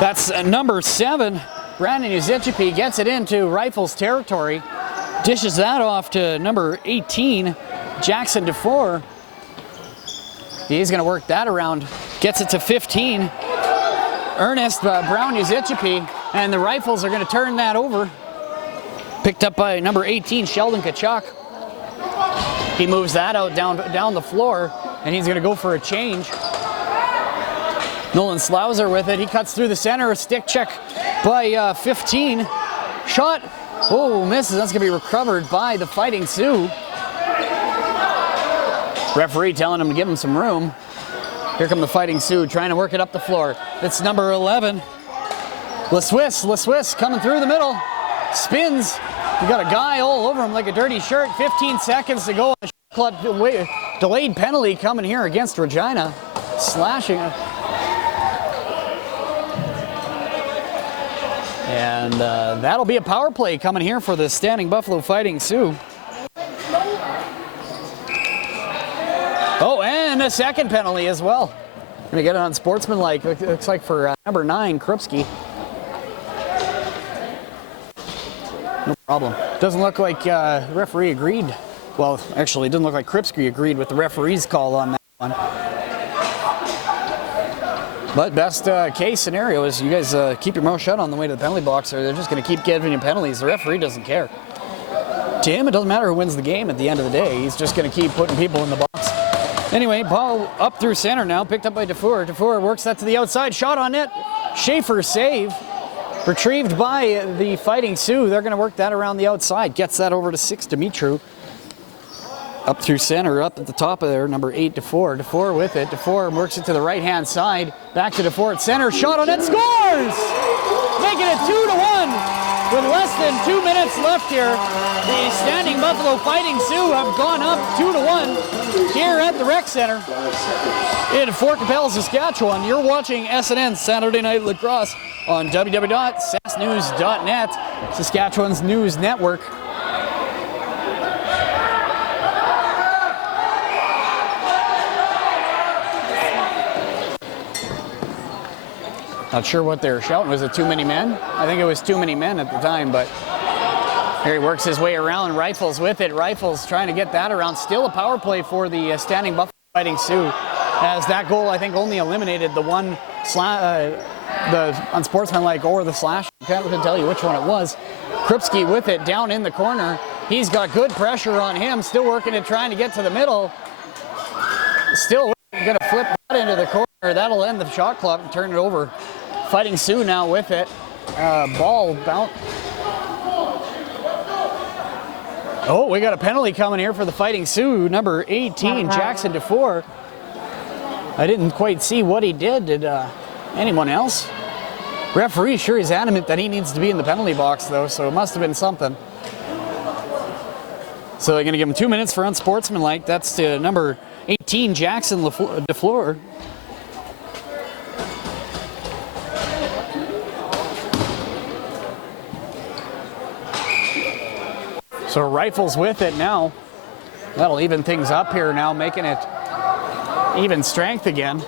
That's number 7. Brandon Uzichipi gets it into Rifles territory. Dishes that off to number 18, Jackson DeFore. He's going to work that around. Gets it to 15. Ernest Brown Uzichipi. And the Rifles are going to turn that over. Picked up by number 18, Sheldon Kachuk. He moves that out down the floor, and he's going to go for a change. Nolan Slouser with it. He cuts through the center. A stick check by 15. Shot. Oh, misses. That's going to be recovered by the Fighting Sioux. Referee telling him to give him some room. Here come the Fighting Sioux trying to work it up the floor. It's number 11. LeSwiss coming through the middle. Spins. You got a guy all over him like a dirty shirt. 15 seconds to go on the shot clock. Delayed penalty coming here against Regina. Slashing it. And that'll be a power play coming here for the Standing Buffalo Fighting Sioux. Oh, and a second penalty as well. Gonna get it on sportsmanlike. Looks like for number 9, Krupski. No problem. Doesn't look like the referee agreed. Well, actually, it doesn't look like Krupski agreed with the referee's call on that one. But best case scenario is you guys keep your mouth shut on the way to the penalty box, or they're just going to keep giving you penalties. The referee doesn't care. To him, it doesn't matter who wins the game at the end of the day. He's just going to keep putting people in the box. Anyway, ball up through center now, picked up by DeFore. DeFore works that to the outside. Shot on net. Schaefer save. Retrieved by the Fighting Sioux. They're going to work that around the outside. Gets that over to 6, Dimitru. Up through center, up at the top of there, number 8, DeFore. DeFore with it. DeFore works it to the right-hand side. Back to DeFore at center. Shot on net. Scores! Making it 2-1. With less than 2 minutes left here, the Standing Buffalo Fighting Sioux have gone up 2-1 here at the Rec Center in Fort Qu'Appelle, Saskatchewan. You're watching SNN Saturday Night Lacrosse on www.sasnews.net, Saskatchewan's news network. Not sure what they're shouting. Was it too many men? I think it was too many men at the time, but here he works his way around. Rifles with it. Rifles trying to get that around. Still a power play for the Standing Buffalo Fighting Sioux, as that goal, I think, only eliminated the one the unsportsmanlike or the slash. I can't tell you which one it was. Krupski with it down in the corner. He's got good pressure on him, still working at trying to get to the middle. Still gonna flip that into the corner. That'll end the shot clock and turn it over. Fighting Sioux now with it. Ball bounce. Oh, we got a penalty coming here for the Fighting Sioux, number 18, Jackson DeFore. I didn't quite see what he did. Did anyone else? Referee sure is adamant that he needs to be in the penalty box though, so it must have been something. So they're gonna give him 2 minutes for unsportsmanlike. That's to number 18, Jackson DeFore. So Rifles with it now. That'll even things up here now, making it even strength again.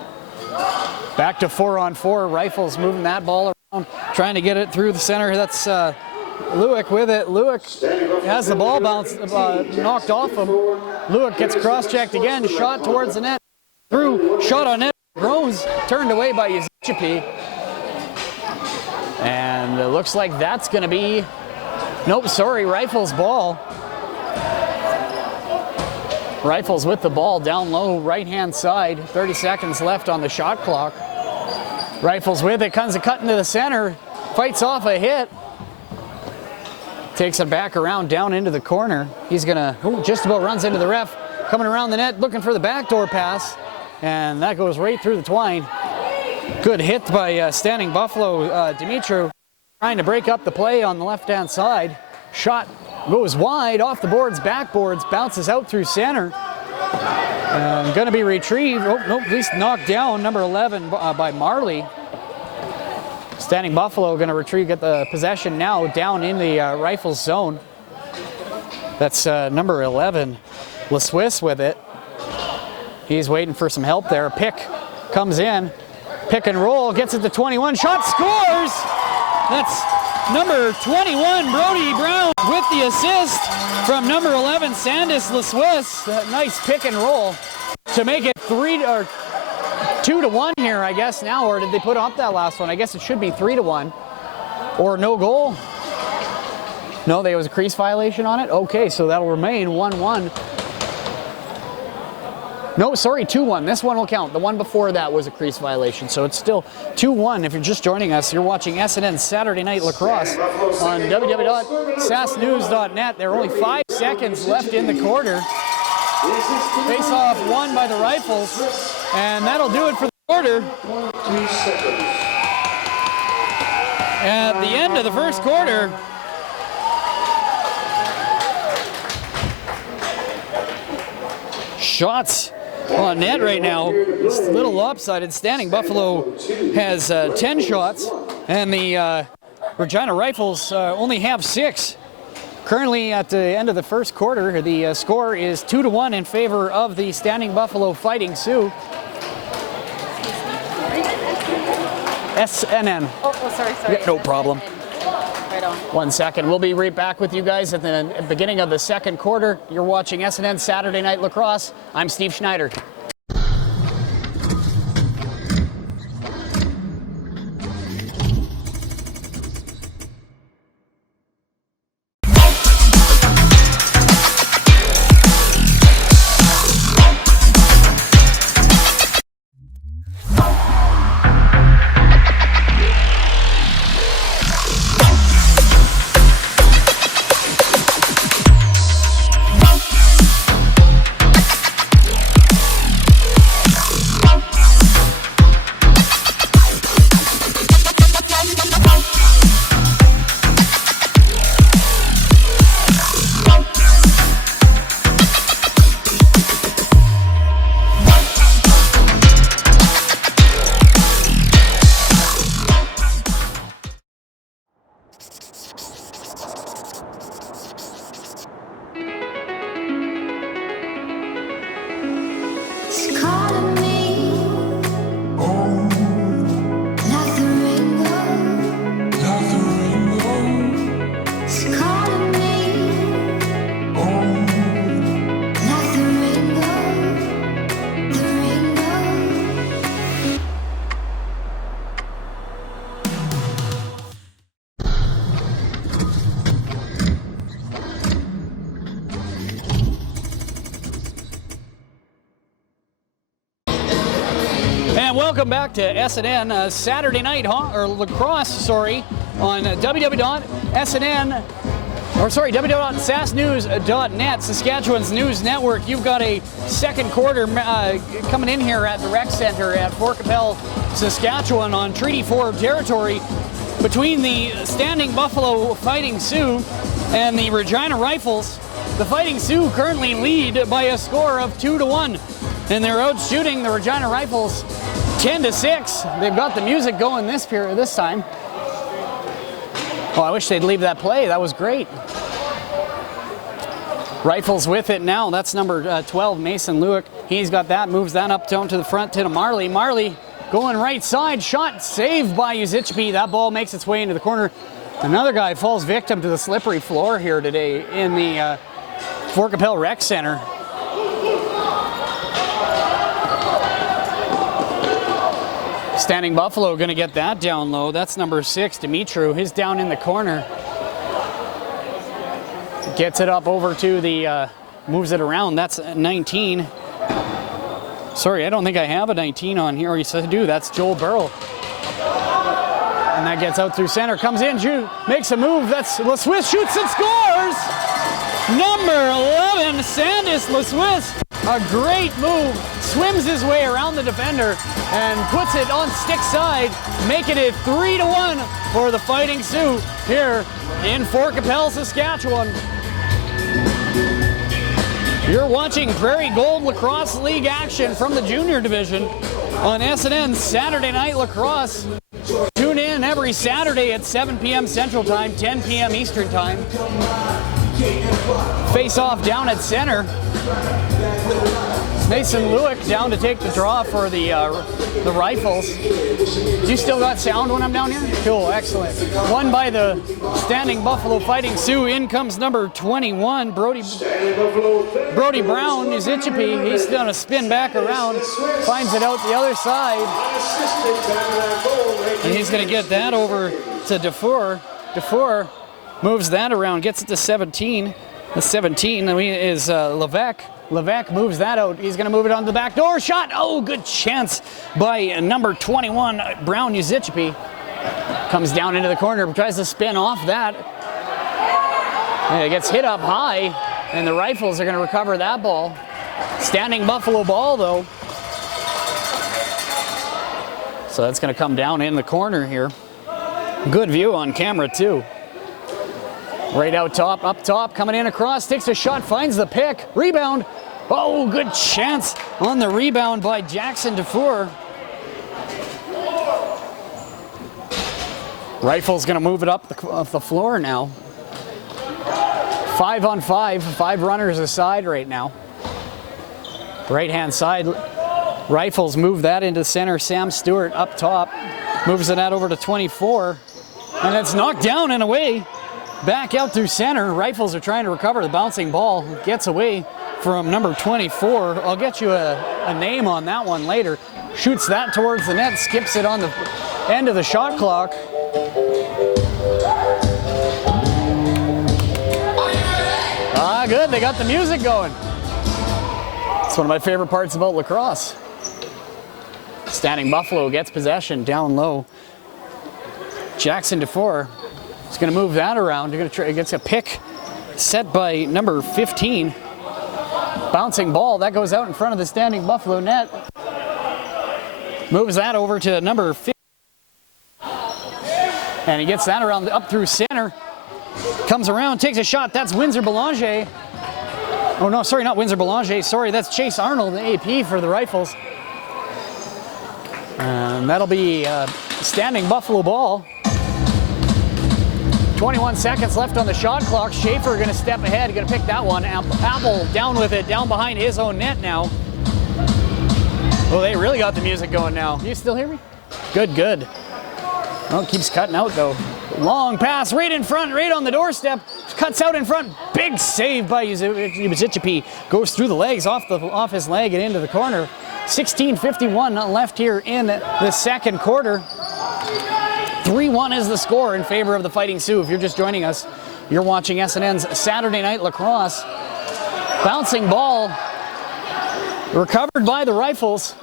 Back to 4-on-4. Rifles moving that ball around, trying to get it through the center. That's Lewick with it. Lewick has the ball bounced, knocked off him. Lewick gets cross-checked again, shot towards the net. Through, shot on net, Groves turned away by Yazichipi. And it looks like that's going to be, nope, sorry, Rifles ball. Rifles with the ball down low, right-hand side. 30 seconds left on the shot clock. Rifles with it, comes a cut into the center, fights off a hit. Takes it back around, down into the corner. He's gonna, just about runs into the ref. Coming around the net, looking for the backdoor pass. And that goes right through the twine. Good hit by Standing Buffalo, Dimitru. Trying to break up the play on the left-hand side. Shot goes wide, off the boards, backboards, bounces out through center. Going to be retrieved, oh, nope, at least knocked down, number 11 by Marley. Standing Buffalo going to retrieve, get the possession now down in the Rifles zone. That's number 11, LeSwiss with it. He's waiting for some help there. Pick comes in, pick and roll, gets it to 21, shot, scores! That's number 21, Brody Brown, with the assist from number 11, Sandis LeSwiss. Nice pick and roll to make it 2-1 here, I guess now, or did they put up that last one? I guess it should be 3-1, or no goal. No, there was a crease violation on it. Okay, so that'll remain 1-1. No, sorry, 2-1. This one will count. The one before that was a crease violation, so it's still 2-1. If you're just joining us, you're watching SNN Saturday Night Lacrosse on www.sasnews.net. There are only 5 seconds left in the quarter. Face-off won by the Rifles, and that'll do it for the quarter. At the end of the first quarter, shots on net right now. It's a little lopsided. Standing Buffalo has 10 shots, and the Regina Rifles only have 6. Currently at the end of the first quarter, the score is 2-1 in favor of the Standing Buffalo Fighting Sioux. SNN. Oh, sorry. Yeah, no problem. Right on. 1 second. We'll be right back with you guys at the beginning of the second quarter. You're watching SNN Saturday Night Lacrosse. I'm Steve Schneider. And welcome back to SNN Saturday night lacrosse, on www.sasknews.net, Saskatchewan's news network. You've got a second quarter coming in here at the rec center at Fort Qu'Appelle, Saskatchewan, on Treaty 4 territory between the Standing Buffalo Fighting Sioux and the Regina Rifles. The Fighting Sioux currently lead by a score of 2-1, and they're out shooting the Regina Rifles 10-6. They've got the music going this time. Oh, I wish they'd leave that play. That was great. Rifles with it now. That's number 12, Mason Lewick. He's got that, moves that up down to the front to Marley. Marley going right side, shot saved by Uzichby. That ball makes its way into the corner. Another guy falls victim to the slippery floor here today in the Fort Qu'Appelle Rec Center. Standing Buffalo going to get that down low. That's number 6, Dimitru. He's down in the corner. Gets it up over to the, moves it around. That's 19. Sorry, I don't think I have a 19 on here. Yes, I do. That's Joel Burrow. And that gets out through center. Comes in, makes a move. That's LeSwiss, shoots and scores! Number 11, Sandis LeSwiss. A great move. Swims his way around the defender and puts it on stick side, making it 3-1 for the Fighting Sioux here in Fort Qu'Appelle, Saskatchewan. You're watching Prairie Gold Lacrosse League action from the junior division on SNN Saturday Night Lacrosse. Tune in every Saturday at 7 p.m. Central Time, 10 p.m. Eastern Time. Face off down at center. Mason Lewick down to take the draw for the Rifles. You still got sound when I'm down here? Cool, excellent. Won by the Standing Buffalo Fighting Sioux. In comes number 21, Brody Brown, Uzichby. He's done a spin back around, finds it out the other side. And he's going to get that over to Dufour. Dufour moves that around, gets it to 17. The 17 is Levesque. Levesque moves that out. He's going to move it on the back door. Shot. Oh, good chance by number 21, Brown Uzichby. Comes down into the corner, tries to spin off that. And it gets hit up high, and the Rifles are going to recover that ball. Standing Buffalo ball, though. So that's going to come down in the corner here. Good view on camera, too. Right out top, up top, coming in across, takes a shot, finds the pick, rebound. Oh, good chance on the rebound by Jackson Dufour. Rifle's gonna move it up the floor now. 5 on 5, 5 runners aside right now. Right-hand side, Rifles move that into center. Sam Stewart up top, moves that over to 24, and it's knocked down and away. Back out through center. Rifles are trying to recover the bouncing ball. Gets away from number 24. I'll get you a name on that one later. Shoots that towards the net, skips it on the end of the shot clock. Ah, good. They got the music going. It's one of my favorite parts about lacrosse. Standing Buffalo gets possession down low. Jackson Dufour is going to move that around. They're going to try, gets a pick set by number 15. Bouncing ball, that goes out in front of the Standing Buffalo net. Moves that over to number 15. And he gets that around up through center. Comes around, takes a shot. That's Windsor Belanger. Oh no, sorry, not Windsor Belanger. Sorry, that's Chase Arnold, the AP for the Rifles. And that'll be Standing Buffalo ball. 21 seconds left on the shot clock. Schaefer going to step ahead, going to pick that one. Apple down with it, down behind his own net now. Oh, they really got the music going now. You still hear me? Good, good. Oh, it keeps cutting out though. Long pass right in front, right on the doorstep. Cuts out in front. Big save by Uzichby. Goes through the legs, off his leg and into the corner. 16:51 left here in the second quarter. 3-1 is the score in favor of the Fighting Sioux. If you're just joining us, you're watching SNN's Saturday Night Lacrosse. Bouncing ball recovered by the Rifles.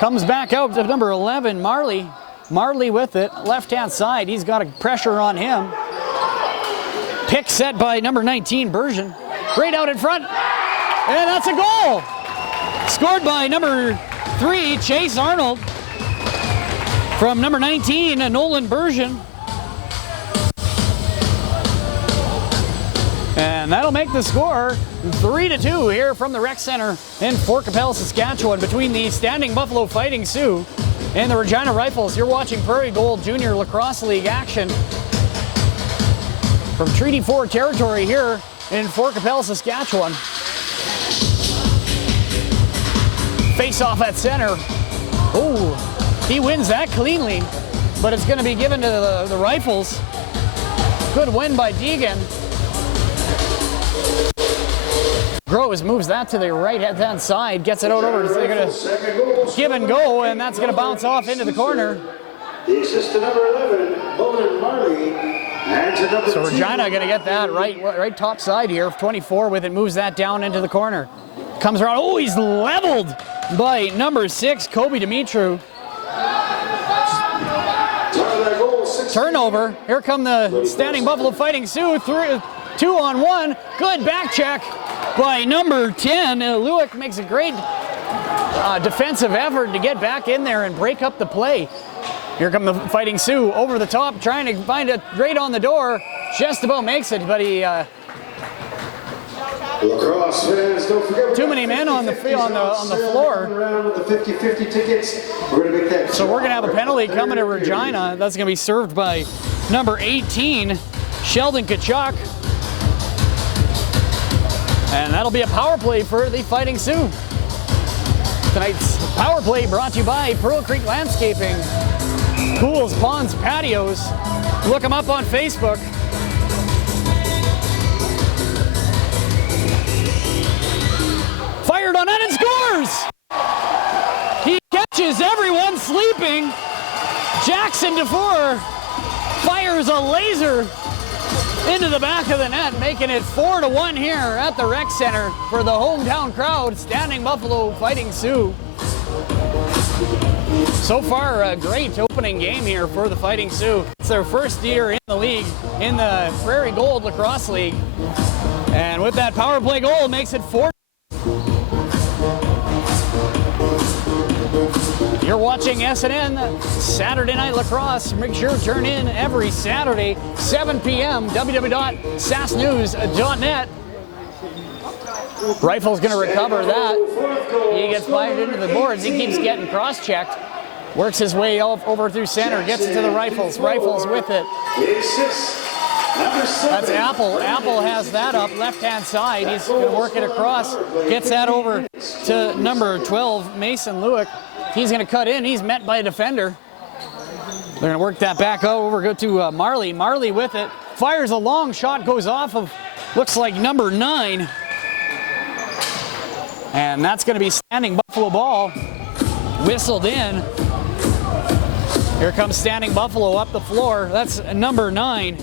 Comes back out to number 11, Marley. Marley with it, left-hand side. He's got a pressure on him. Pick set by number 19, Bergen. Right out in front, and that's a goal. Scored by number 3, Chase Arnold. From number 19, Nolan Bergen. And that'll make the score 3-2 here from the Rec Center in Fort Qu'Appelle, Saskatchewan, between the Standing Buffalo Fighting Sioux and the Regina Rifles. You're watching Prairie Gold Junior Lacrosse League action from Treaty 4 territory here in Fort Qu'Appelle, Saskatchewan. Face off at center. Oh, he wins that cleanly, but it's going to be given to the Rifles. Good win by Deegan. Groves moves that to the right-hand side, gets it out over. They're going to give and go, and that's going to bounce off into the corner. The assist to number 11, Nolan Marley. And to number So Regina going to get that right top side here. 24 with it, moves that down into the corner. Comes around. Oh, he's leveled by number 6, Kobe Dimitru. Turnover. Here come the Standing Buffalo Fighting Sioux. 2-on-1. Good back check by number 10. Lewick makes a great defensive effort to get back in there and break up the play. Here come the Fighting Sioux over the top, trying to find it right on the door. Just about makes it, but he Lacrosse fans, don't forget too many men on the floor. Around with the 50-50 tickets. We're gonna make that. So we're gonna have a penalty coming to Regina. That's gonna be served by number 18, Sheldon Kachuk. And that'll be a power play for the Fighting Sioux. Tonight's power play brought to you by Pearl Creek Landscaping, pools, ponds, patios. Look them up on Facebook. Fired on it and scores! He catches everyone sleeping. Jackson DeFore fires a laser into the back of the net, making it 4-1 here at the Rec Center for the hometown crowd, Standing Buffalo Fighting Sioux. So far, a great opening game here for the Fighting Sioux. It's their first year in the league, in the Prairie Gold Lacrosse League. And with that power play goal, it makes it 4. You're watching SNN Saturday Night Lacrosse. Make sure to turn in every Saturday, 7 p.m., www.sassnews.net. Rifle's going to recover that. He gets fired into the boards. He keeps getting cross-checked. Works his way over through center, gets it to the Rifles. Rifles with it. That's Apple. Apple has that up, left-hand side. He's going to work it across. Gets that over to number 12, Mason Lewick. He's going to cut in. He's met by a defender. They're going to work that back over. Go to Marley. Marley with it. Fires a long shot. Goes off of, looks like number 9. And that's going to be Standing Buffalo ball. Whistled in. Here comes Standing Buffalo up the floor. That's number 9.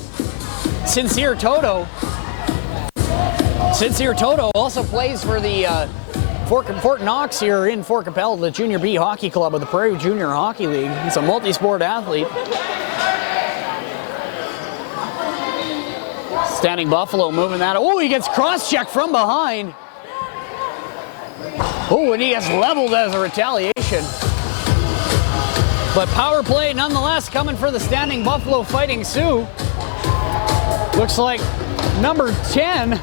Sincere Toto. Sincere Toto also plays for the Fort Knox here in Fort Qu'Appelle, the Junior B Hockey Club of the Prairie Junior Hockey League. He's a multi-sport athlete. Standing Buffalo moving that. Oh, he gets cross-checked from behind. Oh, and he gets leveled as a retaliation. But power play nonetheless coming for the Standing Buffalo Fighting Sioux. Looks like number 10,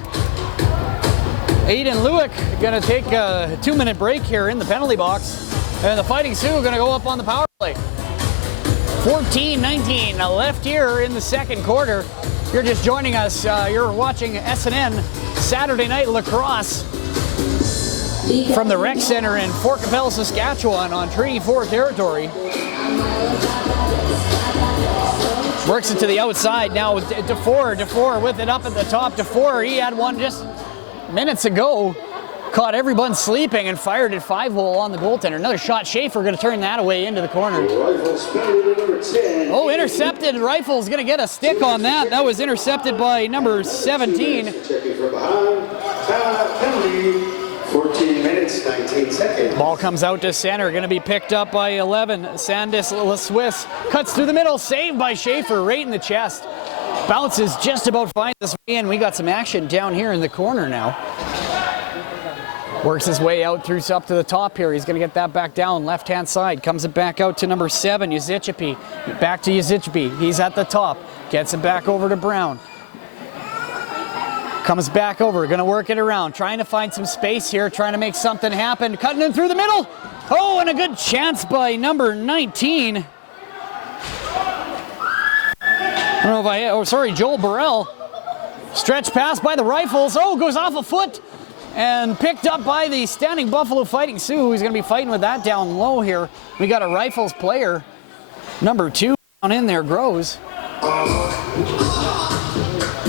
Aiden Lewick, going to take a 2-minute break here in the penalty box. And the Fighting Sioux are going to go up on the power play. 14-19 left here in the second quarter. You're just joining us. You're watching SNN Saturday Night Lacrosse from the Rec Center in Fort Qu'Appelle, Saskatchewan on Treaty 4 territory. Works it to the outside now with DeFore. DeFore with it up at the top. DeFore, he had one just minutes ago. Caught everyone sleeping and fired at 5-hole on the goaltender. Another shot. Schaefer going to turn that away into the corner. Oh, intercepted. Rifles going to get a stick on that. That was intercepted by number 17. Checking from behind. Penalty 14 minutes, 19 seconds. Ball comes out to center, going to be picked up by 11. Sandis LaSwiss cuts through the middle, saved by Schaefer right in the chest. Bounces just about finds his way in. We got some action down here in the corner now. Works his way out through up to the top here. He's going to get that back down, left-hand side. Comes it back out to number 7, Uzichipi. Back to Uzichipi. He's at the top. Gets it back over to Brown. Comes back over, going to work it around. Trying to find some space here, trying to make something happen. Cutting in through the middle. Oh, and a good chance by number 19. I don't know if Joel Burrell. Stretch pass by the Rifles. Oh, goes off a foot. And picked up by the Standing Buffalo Fighting Sioux. He's going to be fighting with that down low here. We got a Rifles player. Number 2 down in there, Groves.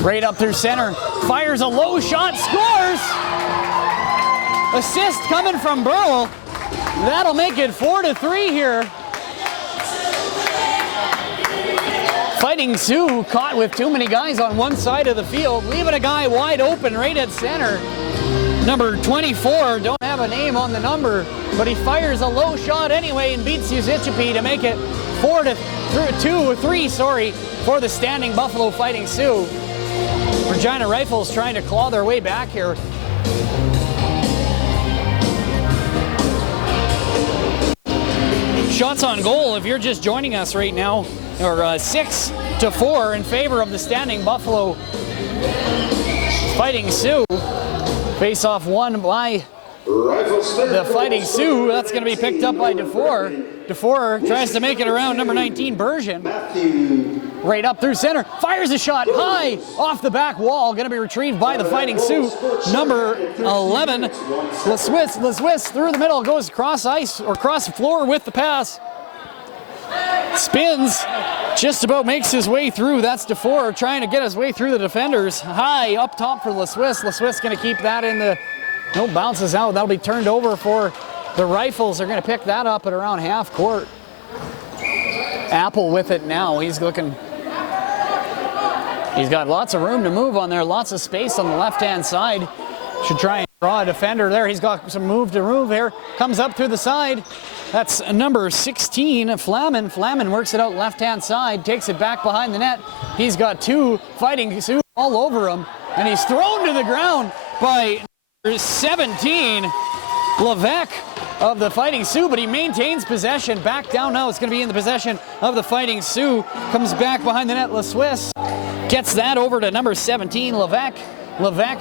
Right up through center. Fires a low shot, scores! Assist coming from Burrell. That'll make it 4-3 here. Fighting Sioux caught with too many guys on one side of the field, leaving a guy wide open right at center. Number 24, don't have a name on the number, but he fires a low shot anyway and beats Uzichipi to make it 4-3 for the Standing Buffalo Fighting Sioux. Regina Rifles trying to claw their way back here. Shots on goal, if you're just joining us right now, are 6-4 in favor of the Standing Buffalo Fighting Sioux. Face-off won by the Fighting Sioux. That's going to be picked up by DeFore. DeFore tries to make it around number 19, Bergen. Right up through center. Fires a shot high off the back wall. Going to be retrieved by the Fighting Sioux. Number 11, LaSwiss through the middle. Goes across ice or across the floor with the pass. Spins. Just about makes his way through. That's DeFore trying to get his way through the defenders. High up top for LaSwiss. LaSwiss going to keep that in the... No, bounces out. That'll be turned over for the Rifles. They're going to pick that up at around half court. Apple with it now. He's looking... He's got lots of room to move on there. Lots of space on the left-hand side. Should try and draw a defender there. He's got some move to move here. Comes up through the side. That's number 16, Flamin. Flamin works it out left-hand side, takes it back behind the net. He's got 2 Fighting Sioux all over him, and he's thrown to the ground by number 17, Levesque of the Fighting Sioux, but he maintains possession. Back down now. It's going to be in the possession of the Fighting Sioux. Comes back behind the net. LaSwiss gets that over to number 17, Levesque. Levesque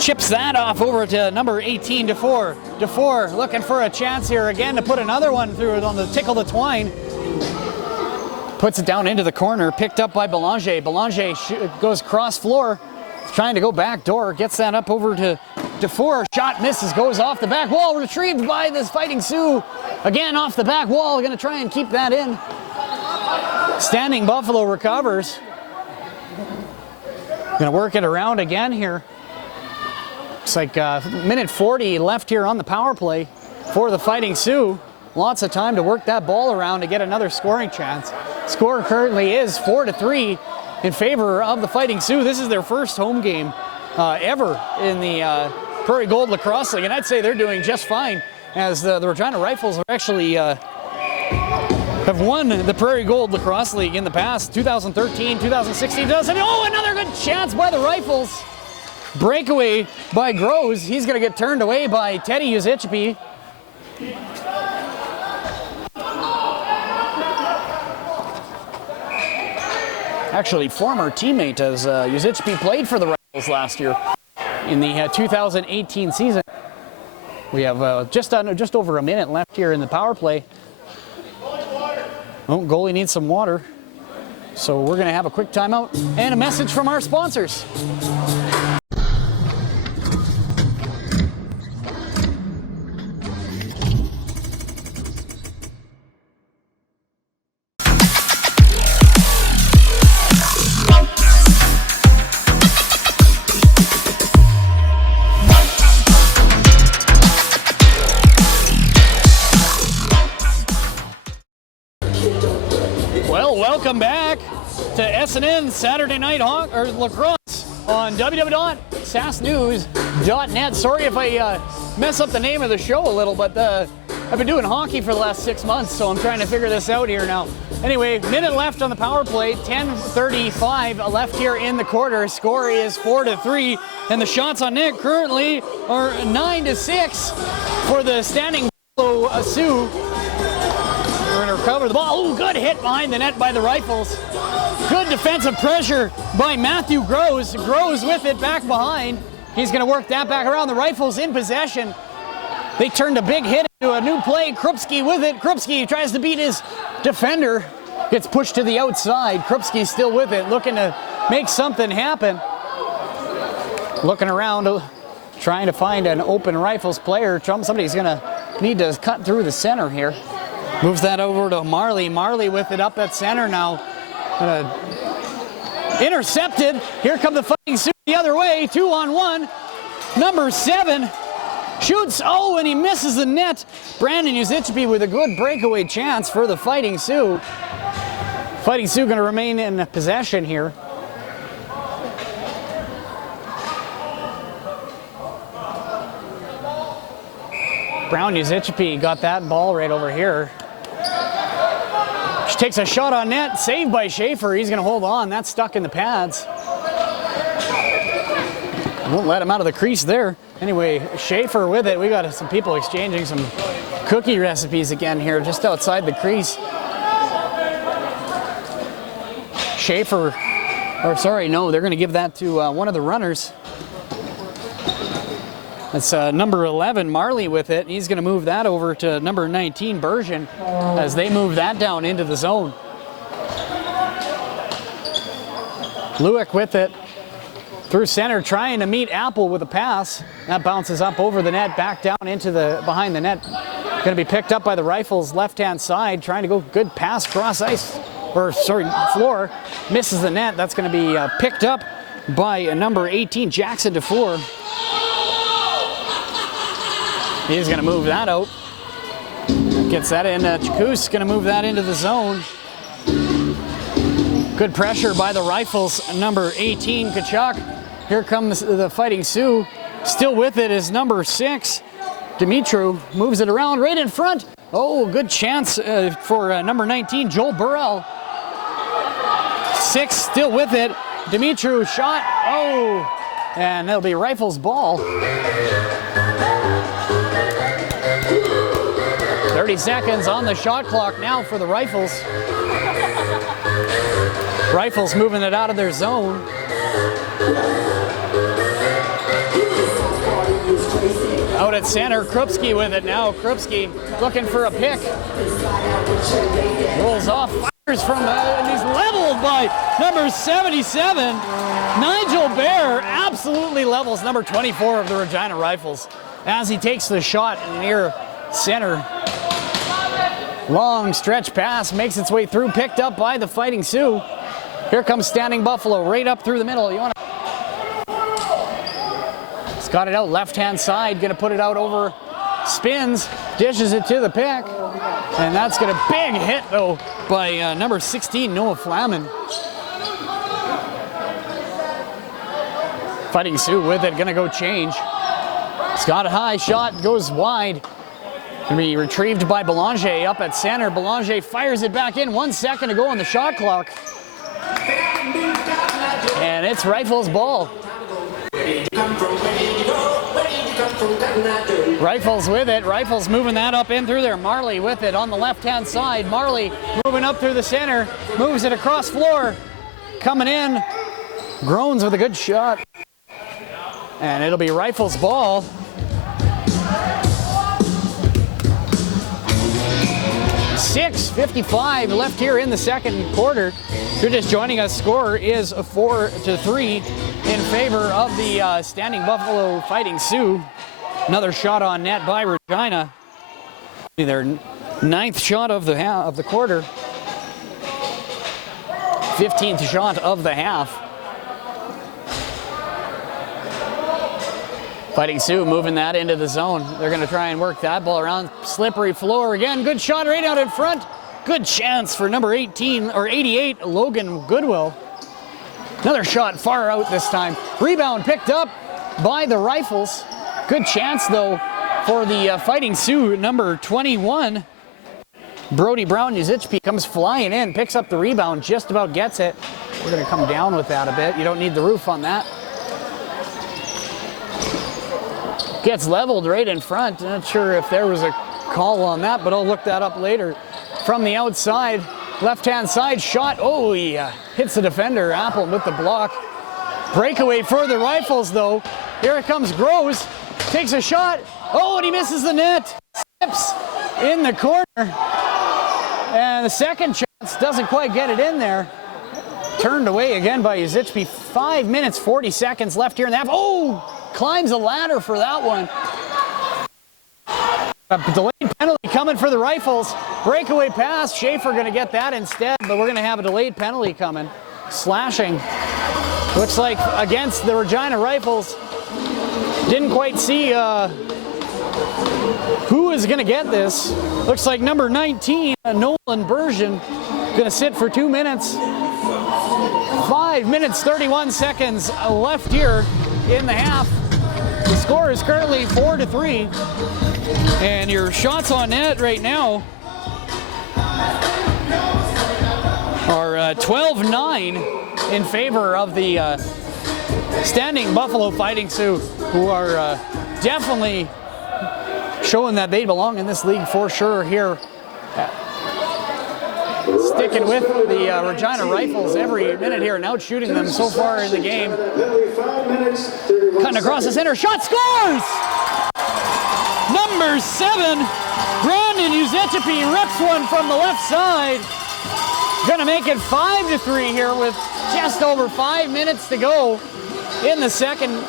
chips that off over to number 18, DeFore. DeFore looking for a chance here again to put another one through it on the tickle the twine. Puts it down into the corner, picked up by Belanger. Belanger goes cross floor, trying to go back door, gets that up over to DeFore. Shot misses, goes off the back wall, retrieved by this Fighting Sioux. Again off the back wall, going to try and keep that in. Standing Buffalo recovers. Going to work it around again here. It's like minute 40 left here on the power play for the Fighting Sioux. Lots of time to work that ball around to get another scoring chance. Score currently is 4-3 in favor of the Fighting Sioux. This is their first home game ever in the Prairie Gold Lacrosse League, and I'd say they're doing just fine, as the Regina Rifles are actually have won the Prairie Gold Lacrosse League in the past, 2013, 2016, 2017. Oh, another good chance by the Rifles. Breakaway by Groves. He's going to get turned away by Teddy Uzichipi. Actually, former teammate, as Uzichipi played for the Rifles last year in the 2018 season. We have just over a minute left here in the power play. Oh, goalie needs some water. So we're going to have a quick timeout and a message from our sponsors. Welcome back to SNN Saturday Night Lacrosse on www.sasknews.net. Sorry if I mess up the name of the show a little, but I've been doing hockey for the last 6 months, so I'm trying to figure this out here now. Anyway, minute left on the power play, 10:35 left here in the quarter. Score is 4-3, and the shots on net currently are 9-6 for the Standing Buffalo Sioux. We're going to recover the ball. Oh, good hit behind the net by the Rifles. Good defensive pressure by Matthew Groves. Groves with it back behind. He's going to work that back around. The Rifles in possession. They turned a big hit into a new play. Krupski with it. Krupski tries to beat his defender. Gets pushed to the outside. Krupski's still with it, looking to make something happen. Looking around, trying to find an open Rifles player. Somebody's going to need to cut through the center here. Moves that over to Marley. Marley with it up at center now. Intercepted. Here come the Fighting Sioux the other way. 2-on-1. Number 7 shoots. Oh, and he misses the net. Brandon Uzichby with a good breakaway chance for the Fighting Sioux. Fighting Sioux going to remain in possession here. Brown Uzichby got that ball right over here. She takes a shot on net, saved by Schaefer. He's going to hold on. That's stuck in the pads. Won't let him out of the crease there. Anyway, Schaefer with it. We got some people exchanging some cookie recipes again here just outside the crease. Schaefer, or sorry, no, they're going to give that to one of the runners. That's number 11, Marley with it. He's going to move that over to number 19, Bergen, as they move that down into the zone. Lewick with it. Through center, trying to meet Apple with a pass. That bounces up over the net, back down into the behind the net. Going to be picked up by the Rifles left-hand side, trying to go good pass cross ice, or sorry, floor. Misses the net. That's going to be picked up by number 18, Jackson DeFore. He's going to move that out. Gets that in. Chakous going to move that into the zone. Good pressure by the Rifles. Number 18, Kachuk. Here comes the Fighting Sioux. Still with it is number 6, Dimitru. Moves it around right in front. Oh, good chance for number 19, Joel Burrell. 6 still with it. Dimitru shot. Oh, and that'll be Rifles ball. 30 seconds on the shot clock now for the Rifles. Rifles moving it out of their zone. Out at center, Krupski with it now. Krupski looking for a pick. Rolls off, fires from, and he's leveled by number 77. Nigel Bear absolutely levels number 24 of the Regina Rifles as he takes the shot near center. Long stretch pass makes its way through, picked up by the Fighting Sioux. Here comes Standing Buffalo right up through the middle. He's got it out left-hand side, gonna put it out over, spins, dishes it to the pick, and that's gonna big hit though by number 16, Noah Flamin. Fighting Sioux with it, gonna go change. He's got a high shot, goes wide. Gonna be retrieved by Belanger up at center. Belanger fires it back in. 1 second to go on the shot clock. And it's Rifles ball. Rifles with it. Rifles moving that up in through there. Marley with it on the left-hand side. Marley moving up through the center. Moves it across floor. Coming in. Groans with a good shot. And it'll be Rifles ball. 6:55 left here in the second quarter. If you're just joining us, score is 4-3 in favor of the Standing Buffalo Fighting Sioux. Another shot on net by Regina. Their 9th shot of the quarter. 15th shot of the half. Fighting Sioux moving that into the zone. They're going to try and work that ball around. Slippery floor again. Good shot right out in front. Good chance for number 18 or 88, Logan Goodwill. Another shot far out this time. Rebound picked up by the Rifles. Good chance though for the Fighting Sioux, number 21. Brody Brown-Uzicpi comes flying in, picks up the rebound, just about gets it. We're going to come down with that a bit. You don't need the roof on that. Gets leveled right in front. Not sure if there was a call on that, but I'll look that up later. From the outside, left-hand side shot. Oh, he hits the defender. Apple with the block. Breakaway for the Rifles, though. Here it comes Groves. Takes a shot. Oh, and he misses the net. Slips in the corner. And the second shot doesn't quite get it in there. Turned away again by Uzicpi. 5 minutes, 40 seconds left here in the half. Oh, climbs a ladder for that one. A delayed penalty coming for the Rifles. Breakaway pass. Schaefer going to get that instead, but we're going to have a delayed penalty coming. Slashing. Looks like against the Regina Rifles. Didn't quite see who is going to get this. Looks like number 19, Nolan Bergen, going to sit for 2 minutes. 5 minutes, 31 seconds left here in the half. The score is currently 4-3. And your shots on net right now are 12-9 in favor of the Standing Buffalo Fighting Sioux, who are definitely showing that they belong in this league for sure here. Sticking with the Regina Rifles every minute here and out shooting them so far in the game. Cutting across the center, shot scores! Number 7, Brandon Uzicpi rips one from the left side. Gonna make it 5-3 here with just over 5 minutes to go in the second.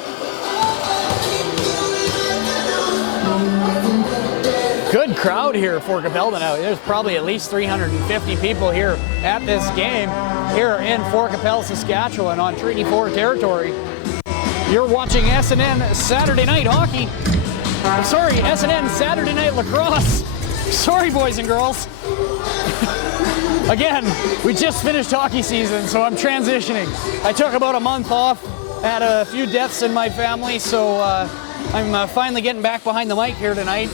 Good crowd here at Fort Qu'Appelle tonight. There's probably at least 350 people here at this game here in Fort Qu'Appelle, Saskatchewan on Treaty 4 territory. You're watching SNN Saturday Night Hockey. I'm sorry, SNN Saturday Night Lacrosse. Sorry, boys and girls. Again, we just finished hockey season, so I'm transitioning. I took about a month off, had a few deaths in my family, so I'm finally getting back behind the mic here tonight.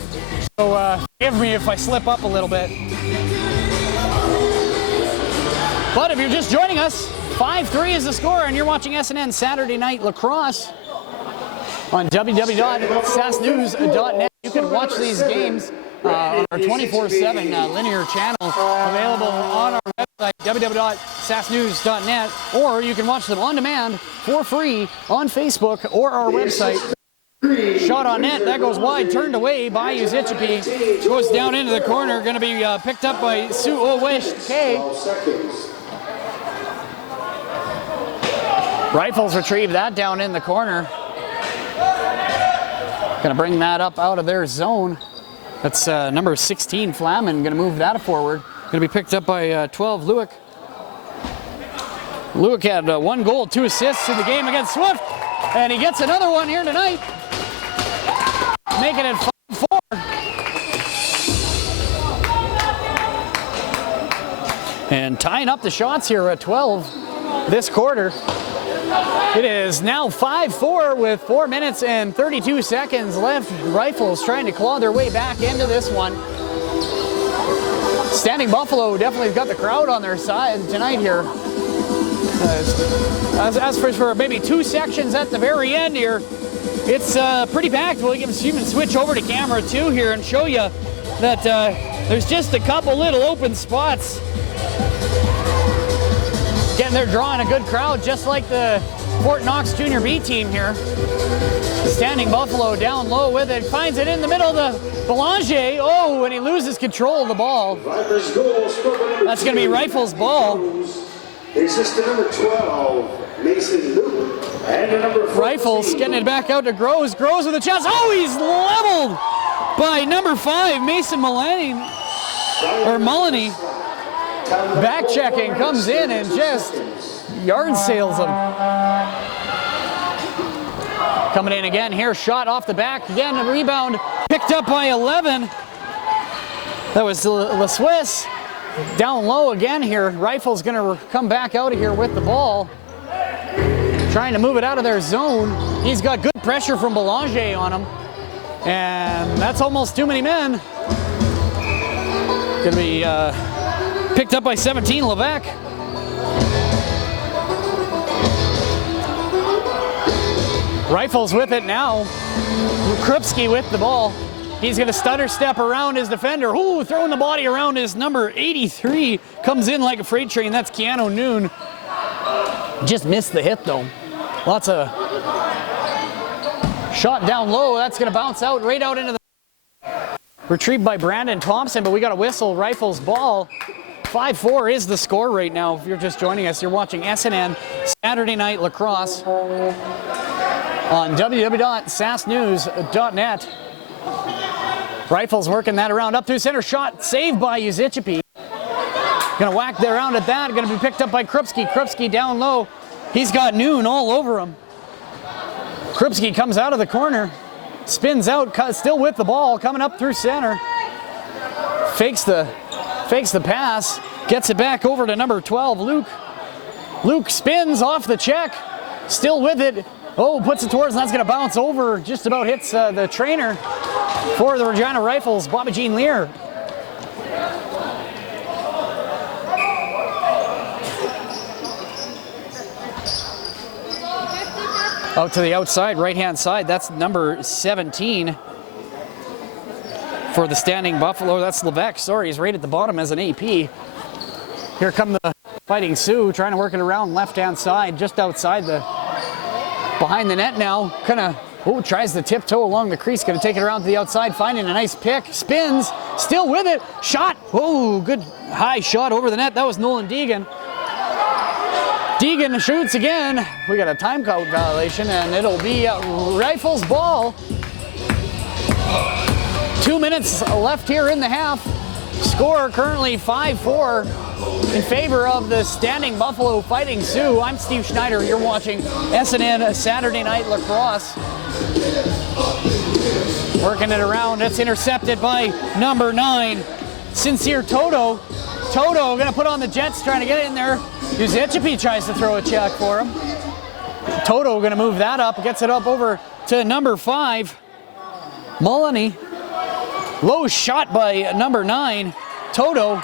So forgive me if I slip up a little bit. But if you're just joining us, 5-3 is the score, and you're watching SNN Saturday Night Lacrosse on www.sasknews.net. You can watch these games on our 24/7 linear channel available on our website, www.sasknews.net, or you can watch them on demand for free on Facebook or our website. Shot on net, that goes wide, turned away by Uzicpi. Goes down into the corner, going to be picked up by Sue Owishke. Rifles retrieve that down in the corner. Going to bring that up out of their zone. That's number 16, Flamin, going to move that forward. Going to be picked up by 12, Lewick. Lewick had 1 goal, 2 assists in the game against Swift, and he gets another one here tonight, making it 5-4. And tying up the shots here at 12 this quarter. It is now 5-4 with 4 minutes and 32 seconds left. Rifles trying to claw their way back into this one. Standing Buffalo definitely got the crowd on their side tonight here. As for maybe 2 sections at the very end here, it's pretty packed. We'll even switch over to camera 2 here and show you that there's just a couple little open spots. Again, they're drawing a good crowd, just like the Fort Knox Junior B team here. Standing Buffalo down low with it, finds it in the middle of the Belanger. Oh, and he loses control of the ball. That's going to be Rifles' ball. Assistant number 12, Mason Luke. And number 14, Rifles getting it back out to Groves. Groves with a chance. Oh, he's leveled by number 5, Mason Mullany. Back checking, comes in and just yard sales him. Coming in again here, shot off the back. Again, a rebound picked up by 11. That was La Suisse. Down low again here. Rifles going to come back out of here with the ball. Trying to move it out of their zone. He's got good pressure from Belanger on him. And that's almost too many men. Gonna be picked up by 17, Levesque. Rifles with it now. Krupski with the ball. He's gonna stutter step around his defender. Ooh, throwing the body around his number 83. Comes in like a freight train. That's Keanu Noon. Just missed the hit though. Lots of shot down low. That's gonna bounce out right out into the retrieved by Brandon Thompson, but we got a whistle. Rifles ball. 5-4 is the score right now. If you're just joining us, you're watching SNN Saturday Night Lacrosse on www.sasknews.net. Rifles working that around up through center. Shot saved by Uzichipi. Gonna whack that around at that. Gonna be picked up by Krupski. Krupski down low. He's got Noon all over him. Krupski comes out of the corner. Spins out, still with the ball, coming up through center. Fakes the pass. Gets it back over to number 12, Luke. Luke spins off the check. Still with it. Oh, puts it towards, and that's going to bounce over. Just about hits the trainer for the Regina Rifles, Bobby Jean Lear. Out to the outside, right-hand side. That's number 17 for the Standing Buffalo. That's Levesque. Sorry, he's right at the bottom as an AP. Here come the Fighting Sioux, trying to work it around left-hand side, just outside the behind the net now. Kind of, tries to tiptoe along the crease. Going to take it around to the outside, finding a nice pick. Spins, still with it. Shot. Oh, good high shot over the net. That was Nolan Deegan. Deegan shoots again. We got a timeout violation, and it'll be Rifles ball. 2 minutes left here in the half. Score currently 5-4 in favor of the Standing Buffalo Fighting Sioux. I'm Steve Schneider. You're watching SNN Saturday Night Lacrosse. Working it around. It's intercepted by number 9, Sincere Toto. Toto gonna put on the Jets, trying to get it in there. Uzichipi tries to throw a check for him. Toto gonna move that up, gets it up over to number 5, Mullany. Low shot by number 9, Toto.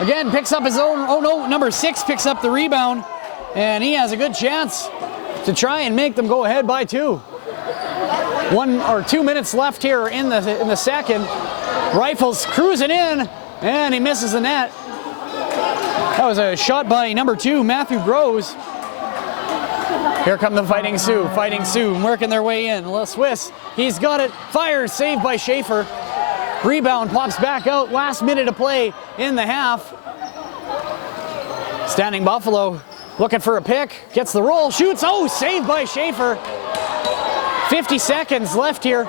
Again, picks up his own, oh no, number 6 picks up the rebound, and he has a good chance to try and make them go ahead by 2. 1 or 2 minutes left here in the second. Rifles cruising in, and he misses the net. That was a shot by number 2, Matthew Groves. Here come the Fighting Sioux. Fighting Sioux working their way in. La Swiss, he's got it. Fires, saved by Schaefer. Rebound pops back out. Last minute of play in the half. Standing Buffalo looking for a pick. Gets the roll, shoots. Oh, saved by Schaefer. 50 seconds left here.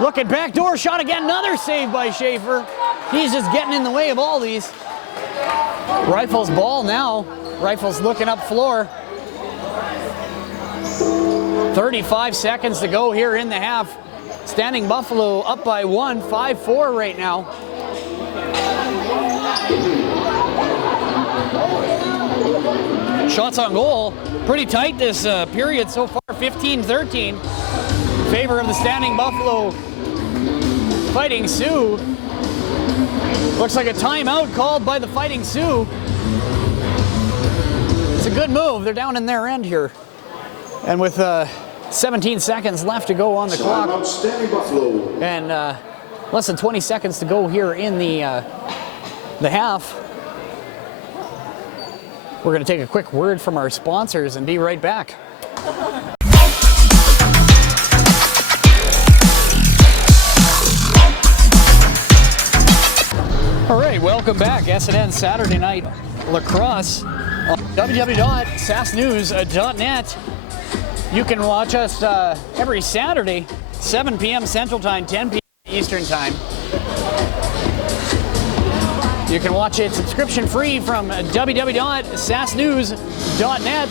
Looking backdoor shot again. Another save by Schaefer. He's just getting in the way of all these. Rifles ball now. Rifles looking up floor. 35 seconds to go here in the half. Standing Buffalo up by 1, 5-4 right now. Shots on goal. Pretty tight this period so far, 15-13. In favor of the Standing Buffalo Fighting Sioux. Looks like a timeout called by the Fighting Sioux. It's a good move. They're down in their end here. And with 17 seconds left to go on the clock. Standing Buffalo. And less than 20 seconds to go here in the half. We're going to take a quick word from our sponsors and be right back. All right, welcome back. SNN Saturday Night Lacrosse on www.sasknews.net. You can watch us every Saturday, 7 p.m. Central Time, 10 p.m. Eastern Time. You can watch it subscription-free from www.sasknews.net.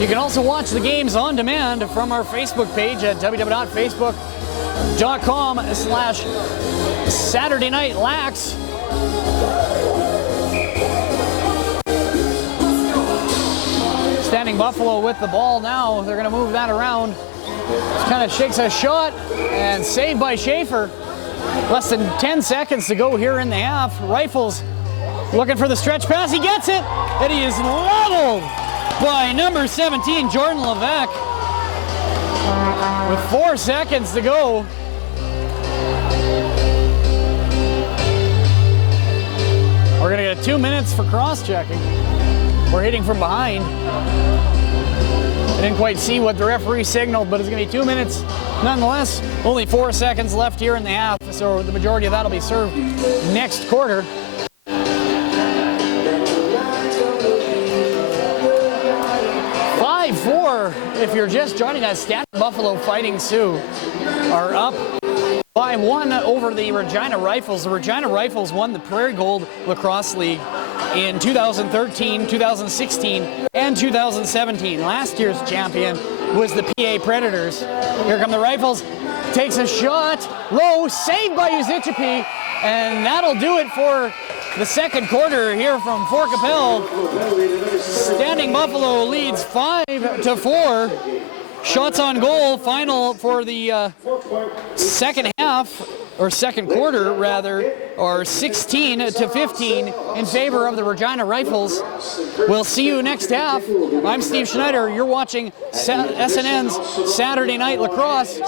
You can also watch the games on demand from our Facebook page at www.facebook.com/Saturday Night Lax. Standing Buffalo with the ball now. They're going to move that around. kind of shakes a shot and saved by Schaefer. Less than 10 seconds to go here in the half. Rifles looking for the stretch pass. He gets it, and he is leveled by number 17, Jordan Levesque. With 4 seconds to go. We're gonna get 2 minutes for cross-checking. We're hitting from behind. I didn't quite see what the referee signaled, but it's gonna be 2 minutes nonetheless. Only 4 seconds left here in the half, so the majority of that will be served next quarter. 5-4, if you're just joining us, Standing Buffalo Fighting Sioux are up by 1 over the Regina Rifles. The Regina Rifles won the Prairie Gold Lacrosse League in 2013, 2016, and 2017. Last year's champion was the PA Predators. Here come the Rifles. Takes a shot, low, saved by Uzichipi, and that'll do it for the second quarter here from Fort Qu'Appelle. Standing Buffalo leads 5-4. Shots on goal, final for the second half, or second quarter rather, or 16-15 in favor of the Regina Rifles. We'll see you next half. I'm Steve Schneider. You're watching SNN's Saturday Night Lacrosse.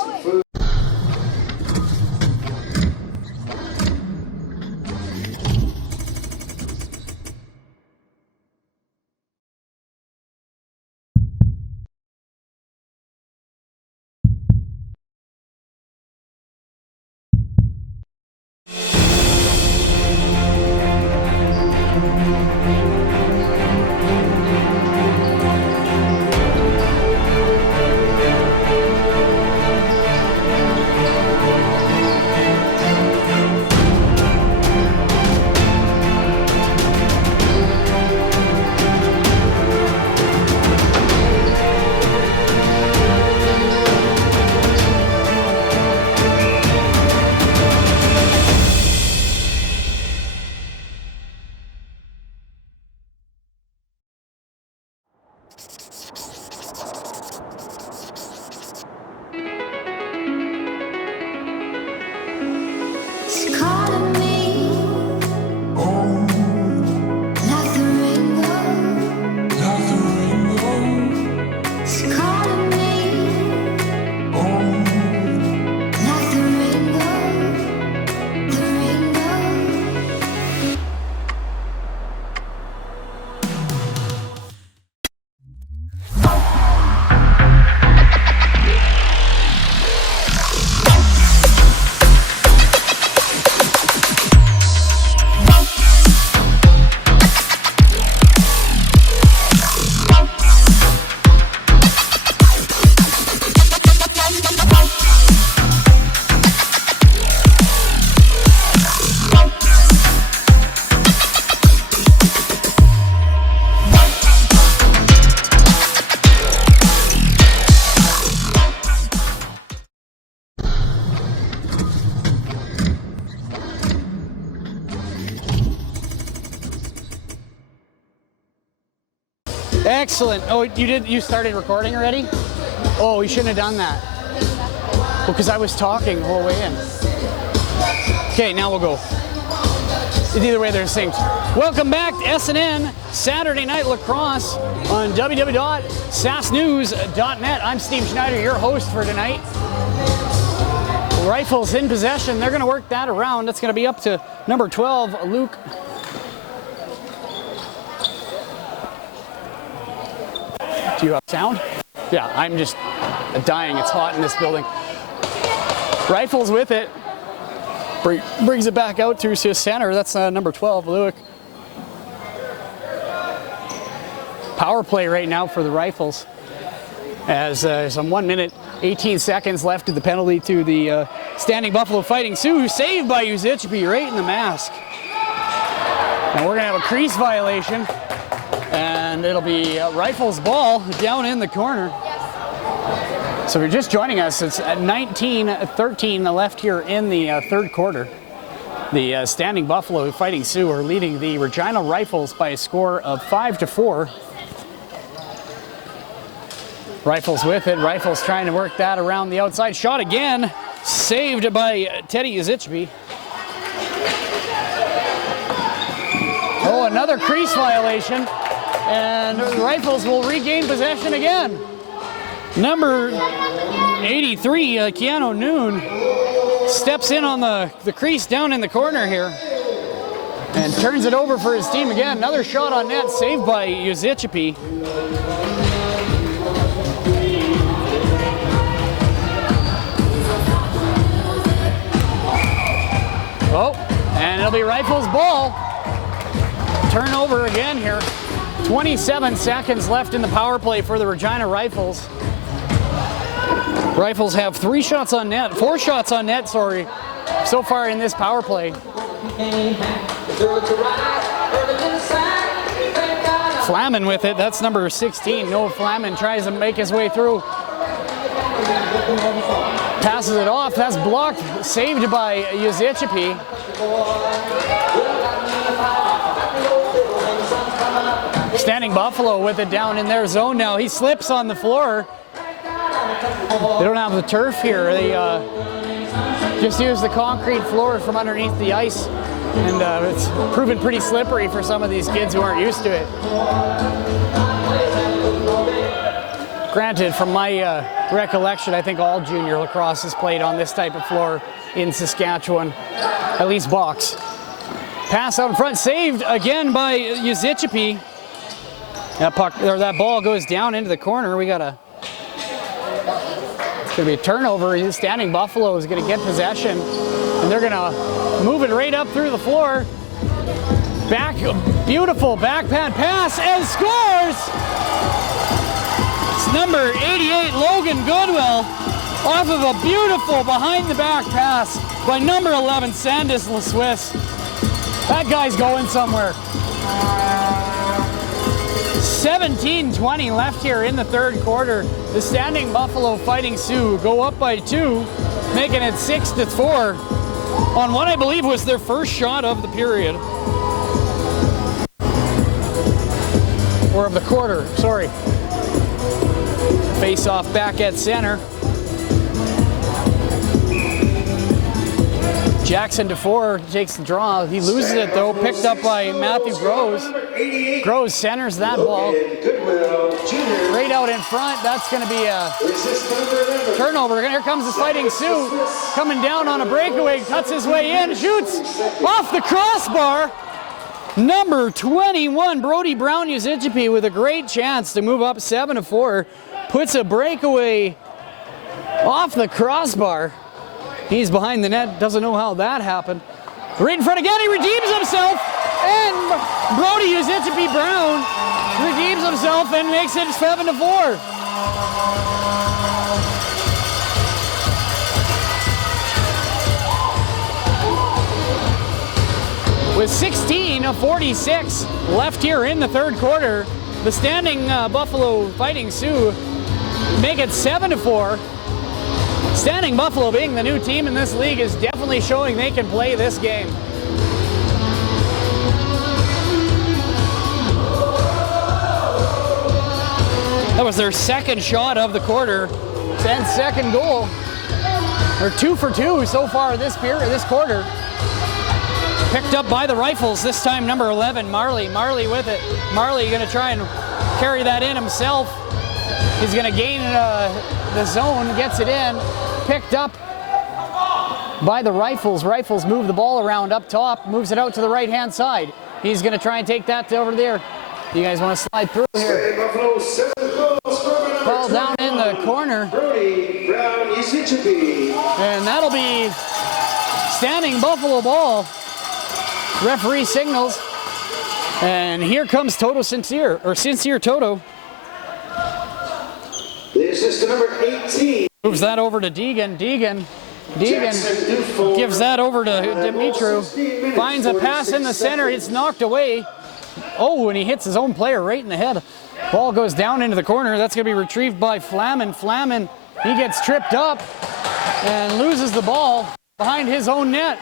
Excellent. Oh, you started recording already? Oh, you shouldn't have done that. Well, because I was talking the whole way in. Okay, now we'll go. Either way, they're synced. Welcome back to SNN Saturday Night Lacrosse on www.sassnews.net. I'm Steve Schneider, your host for tonight. Rifles in possession. They're going to work that around. That's going to be up to number 12, Luke. Do you have sound? Yeah, I'm just dying. It's hot in this building. Rifles with it. Brings it back out to his center. That's number 12, Luke. Power play right now for the Rifles. As some 1 minute, 18 seconds left of the penalty to the Standing Buffalo Fighting Sioux, who's saved by Uzichipi right in the mask. And we're going to have a crease violation. And it'll be Rifles ball down in the corner. So if you're just joining us, it's at 19-13 left here in the third quarter. The Standing Buffalo Fighting Sioux are leading the Regina Rifles by a score of 5-4. Rifles with it. Rifles trying to work that around the outside. Shot again. Saved by Teddy Uzichby. Oh, another crease violation. And the Rifles will regain possession again. Number 83, Keanu Noon, steps in on the crease down in the corner here. And turns it over for his team again. Another shot on net, saved by Uzichby. Oh, and it'll be Rifles' ball. Turnover again here. 27 seconds left in the power play for the Regina Rifles. Rifles have 4 shots on net, sorry, so far in this power play. Flamin with it, that's number 16. Noah Flamin tries to make his way through. Passes it off, that's blocked, saved by Uzichby. Standing Buffalo with it down in their zone now. He slips on the floor. They don't have the turf here. They just use the concrete floor from underneath the ice. And it's proven pretty slippery for some of these kids who aren't used to it. Granted, from my recollection, I think all junior lacrosse is played on this type of floor in Saskatchewan, at least box. Pass out in front, saved again by Uzichby. That ball goes down into the corner. It's gonna be a turnover. Standing Buffalo is gonna get possession, and they're gonna move it right up through the floor. Beautiful backhand pass, and scores! It's number 88, Logan Goodwill, off of a beautiful behind-the-back pass by number 11, Sandis LaSwiss. That guy's going somewhere. 17:20 left here in the third quarter. The Standing Buffalo Fighting Sioux go up by 2, making it 6-4 on what I believe was their first shot of the period. Or of the quarter, sorry. Face off back at center. Jackson DeFore takes the draw. He loses it though, picked up by Matthew Groves. Groves centers that ball. Right out in front, that's gonna be a turnover. Here comes the Fighting Sioux, coming down on a breakaway, cuts his way in, shoots off the crossbar. Number 21, Brody Brown Uzichby with a great chance to move up 7-4. Puts a breakaway off the crossbar. He's behind the net, doesn't know how that happened. Right in front again, he redeems himself, and Brody Uzichby Brown redeems himself and makes it 7-4. With 16:46 left here in the third quarter, the Standing Buffalo Fighting Sioux make it 7-4. Standing Buffalo, being the new team in this league, is definitely showing they can play this game. That was their second shot of the quarter and second goal. They're 2 for 2 so far this quarter. Picked up by the Rifles, this time number 11, Marley. Marley with it. Marley gonna try and carry that in himself. He's gonna gain the zone, gets it in. Picked up by the Rifles. Rifles move the ball around up top, moves it out to the right-hand side. He's gonna try and take that over there. You guys wanna slide through here? Ball down in the corner. And that'll be Standing Buffalo ball. Referee signals. And here comes Toto Sincere, or Sincere Toto. This is the number 18. Moves that over to Deegan. Deegan gives that over to Dimitru. Finds a pass in the center. It's knocked away. Oh, and he hits his own player right in the head. Ball goes down into the corner. That's going to be retrieved by Flamin. Flamin, he gets tripped up and loses the ball behind his own net.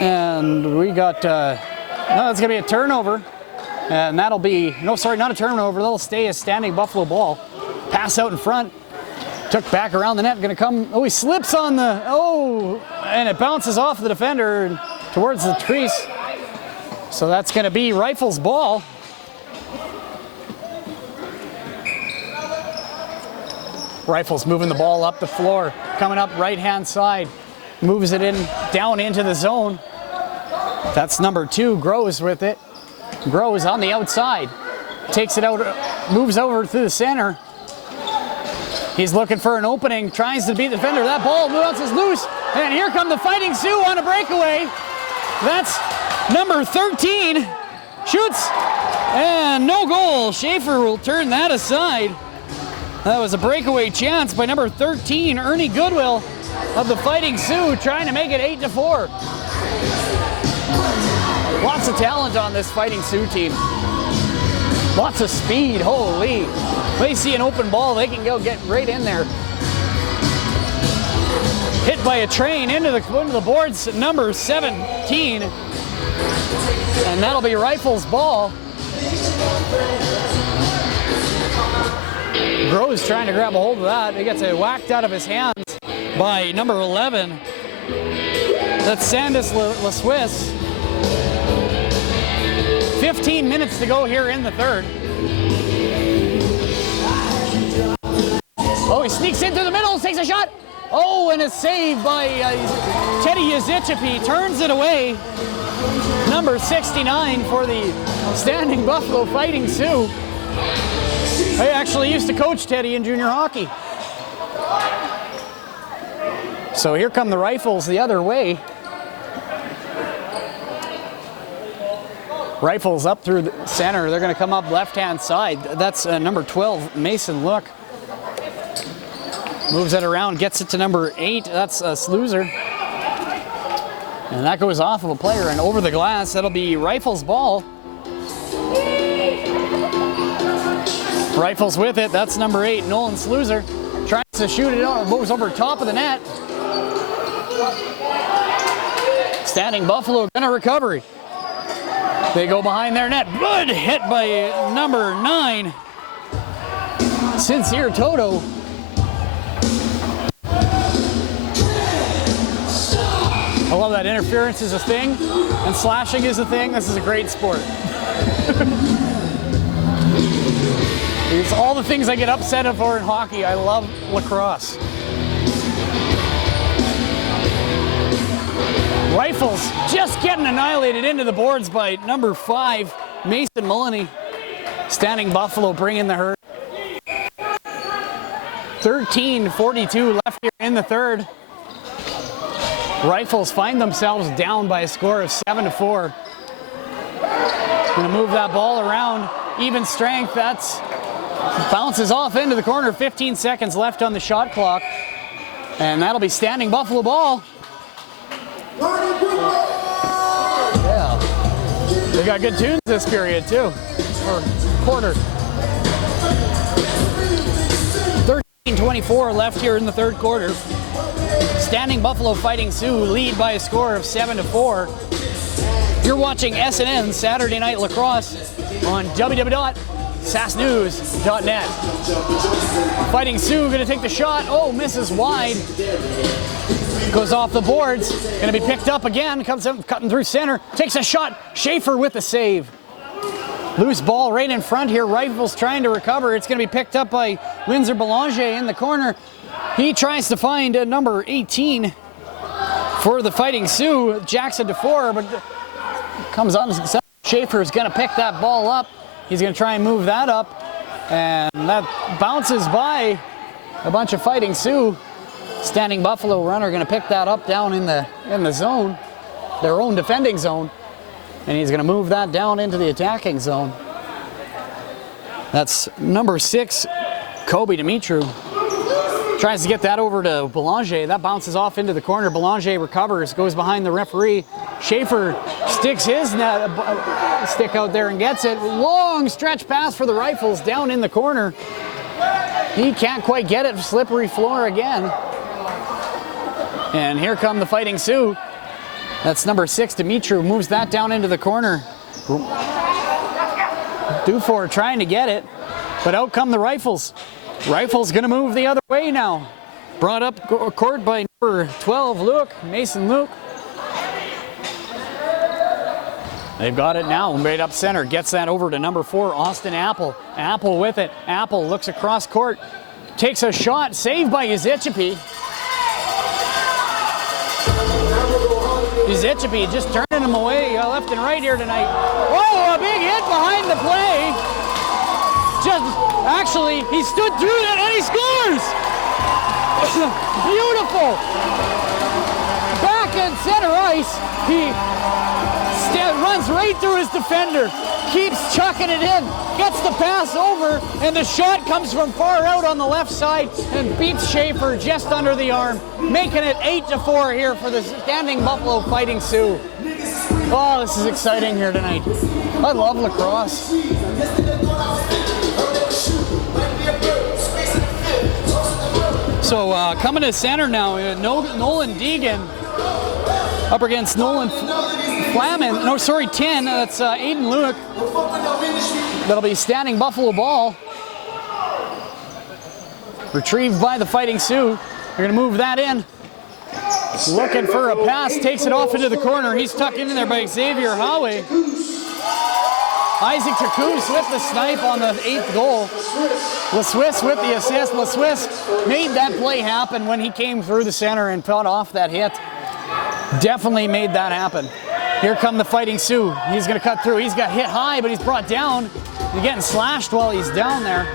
And we got, no, it's going to be a turnover. And that'll be, no, sorry, not a turnover. That'll stay a Standing Buffalo ball. Pass out in front. Took back around the net. Going to come, oh, he slips on the, oh, and it bounces off the defender towards the crease. So that's going to be Rifles' ball. Rifles moving the ball up the floor. Coming up right-hand side. Moves it in, down into the zone. That's number 2, Grows with it. Grows on the outside. Takes it out, moves over to the center. He's looking for an opening, tries to beat the defender. That ball bounces loose, and here come the Fighting Sioux on a breakaway. That's number 13. Shoots, and no goal. Schaefer will turn that aside. That was a breakaway chance by number 13, Ernie Goodwill of the Fighting Sioux, trying to make it 8-4. Lots of talent on this Fighting Sioux team. Lots of speed, holy. They see an open ball, they can go get right in there. Hit by a train into the boards, number 17. And that'll be Rifles' ball. Groves trying to grab a hold of that. He gets it whacked out of his hands by number 11. That's Sandus La Suisse. 15 minutes to go here in the third. Oh, he sneaks into the middle, takes a shot. Oh, and a save by Teddy Yazichepi. Turns it away. Number 69 for the Standing Buffalo Fighting Sioux. I actually used to coach Teddy in junior hockey. So here come the Rifles the other way. Rifles up through the center. They're going to come up left-hand side. That's number 12, Mason Look. Moves it around, gets it to number 8. That's Sluicer. And that goes off of a player and over the glass. That'll be Rifles' ball. Rifles with it. That's number 8, Nolan Sluicer. Tries to shoot it out. Moves over top of the net. Standing Buffalo gonna recovery. They go behind their net. Good hit by number 9, Sincere Toto. I love that interference is a thing and slashing is a thing. This is a great sport. It's all the things I get upset for in hockey. I love lacrosse. Rifles just getting annihilated into the boards by number 5, Mason Mullany. Standing Buffalo bringing the hurt. 13:42 left here in the third. Rifles find themselves down by a score of 7-4. Gonna move that ball around. Even strength, that's bounces off into the corner. 15 seconds left on the shot clock. And that'll be Standing Buffalo ball. Yeah. They got good tunes this period too. Or quarter. 13:24 left here in the third quarter. Standing Buffalo Fighting Sioux lead by a score of 7-4. You're watching SNN Saturday Night Lacrosse on www.sassnews.net. Fighting Sioux going to take the shot. Oh, misses wide. Goes off the boards. Going to be picked up again. Comes up, cutting through center. Takes a shot. Schaefer with the save. Loose ball right in front here. Rifles trying to recover. It's going to be picked up by Windsor Belanger in the corner. He tries to find number 18 for the Fighting Sioux, Jackson DeFore, but comes on. Schaefer is going to pick that ball up. He's going to try and move that up, and that bounces by a bunch of Fighting Sioux. Standing Buffalo runner going to pick that up down in the zone, their own defending zone, and he's going to move that down into the attacking zone. That's number 6, Kobe Dimitru. Tries to get that over to Belanger. That bounces off into the corner. Belanger recovers, goes behind the referee. Schaefer sticks his stick out there and gets it. Long stretch pass for the Rifles down in the corner. He can't quite get it. Slippery floor again. And here come the Fighting Sioux. That's number 6, Dimitru. Moves that down into the corner. Dufour trying to get it, but out come the Rifles. Rifles gonna move the other way now. Brought up court by number 12, Luke, Mason Luke. They've got it now, right up center. Gets that over to number 4, Austin Apple. Apple with it. Apple looks across court. Takes a shot, saved by Uzichipi. Uzichipi just turning him away left and right here tonight. Oh, a big hit behind the play. Actually, he stood through that and he scores! Beautiful! Back in center ice, he runs right through his defender, keeps chucking it in, gets the pass over, and the shot comes from far out on the left side and beats Schaefer just under the arm, making it 8-4 here for the Standing Buffalo Fighting Sioux. Oh, this is exciting here tonight. I love lacrosse. So coming to center now, Nolan Deegan up against Nolan Flamin. No, sorry, 10. That's Aiden Luke. That'll be Standing Buffalo ball. Retrieved by the Fighting Sioux. They're going to move that in. Looking for a pass, takes it off into the corner. He's tucked in there by Xavier Howe. Isaac Tracus with the snipe on the 8th goal. LaSwiss with the assist. LaSwiss made that play happen when he came through the center and fought off that hit. Definitely made that happen. Here come the Fighting Sioux. He's going to cut through. He's got hit high, but he's brought down. He's getting slashed while he's down there.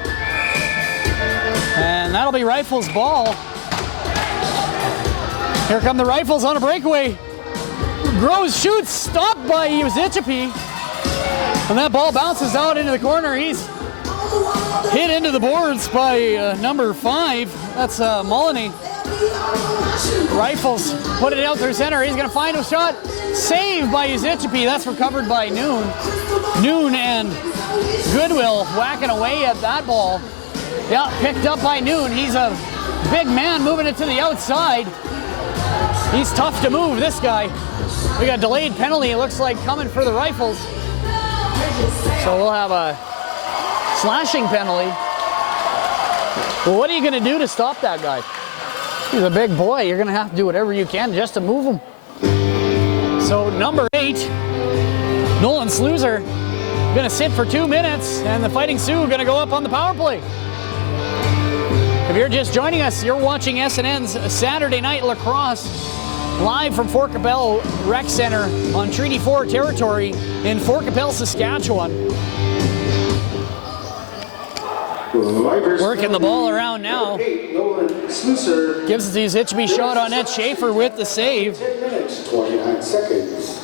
And that'll be Rifles ball. Here come the Rifles on a breakaway. Groves shoots, stopped by Uzichipi. And that ball bounces out into the corner. He's hit into the boards by number 5. That's Mullany. Rifles put it out through center. He's going to find a shot. Saved by Uzichipi. That's recovered by Noon. Noon and Goodwill whacking away at that ball. Yeah, picked up by Noon. He's a big man moving it to the outside. He's tough to move, this guy. We got a delayed penalty, it looks like, coming for the Rifles. So we'll have a slashing penalty. Well, what are you going to do to stop that guy? He's a big boy. You're going to have to do whatever you can just to move him. So number 8, Nolan Sluicer, going to sit for 2 minutes, and the Fighting Sioux are going to go up on the power play. If you're just joining us, you're watching SNN's Saturday Night Lacrosse live from Fort Qu'Appelle Rec Center on Treaty 4 territory in Fort Qu'Appelle, Saskatchewan. Working the ball around now. Gives it to his Hitchby shot on net. Schaefer with the save. 10 minutes, 29 seconds.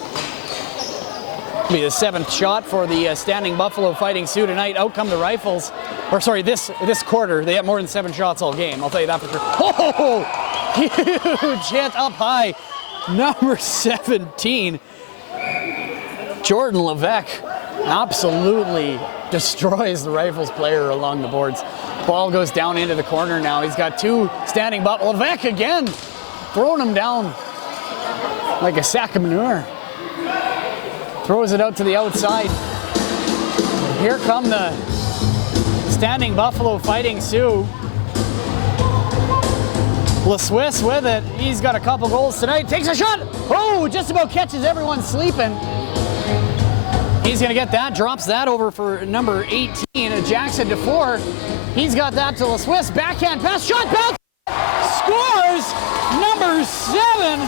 Be the 7th shot for the Standing Buffalo Fighting Sioux tonight. Out come the Rifles. Or sorry, this quarter. They have more than 7 shots all game. I'll tell you that for sure. Oh! Huge hit up high. Number 17. Jordan Levesque absolutely destroys the Rifles player along the boards. Ball goes down into the corner now. He's got 2 Standing Buffalo. Levesque again. Throwing him down like a sack of manure. Throws it out to the outside. Here come the Standing Buffalo Fighting Sioux. LaSwiss with it. He's got a couple goals tonight. Takes a shot. Oh, just about catches everyone sleeping. He's going to get that. Drops that over for number 18, Jackson DeFore. He's got that to LaSwiss. Backhand pass. Shot back. Scores. Number 7.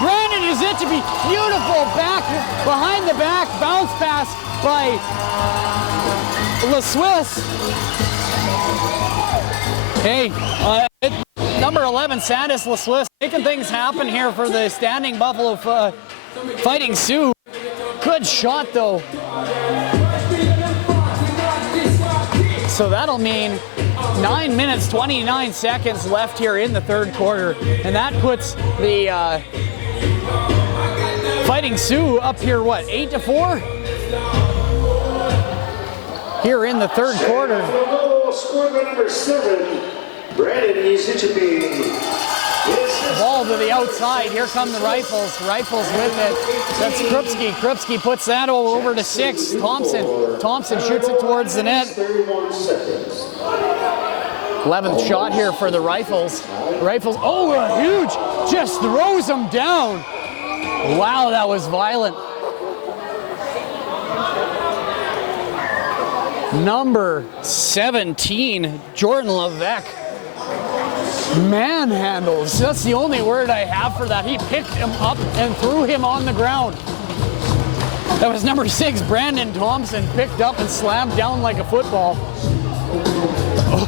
Brandon Uzichipi. Beautiful back, behind the back. Bounce pass by LaSwiss. Hey, number 11, Sandis LaSwiss, making things happen here for the Standing Buffalo Fighting Sioux. Good shot, though. So that'll mean 9 minutes, 29 seconds left here in the 3rd quarter. And that puts the Fighting Sioux up here, what, 8-4? Here in the 3rd quarter. Scored by number 7, Brandon Uzichipi. ball to the outside. Here come the Rifles. Rifles with it. That's Krupski. Krupski puts that over to 6. Thompson shoots it towards the net. 11th shot here for the Rifles. Rifles, oh, huge, just throws them down. Wow, that was violent. Number 17, Jordan Levesque. Manhandles, that's the only word I have for that. He picked him up and threw him on the ground. That was number 6, Brandon Thompson, picked up and slammed down like a football. Oh,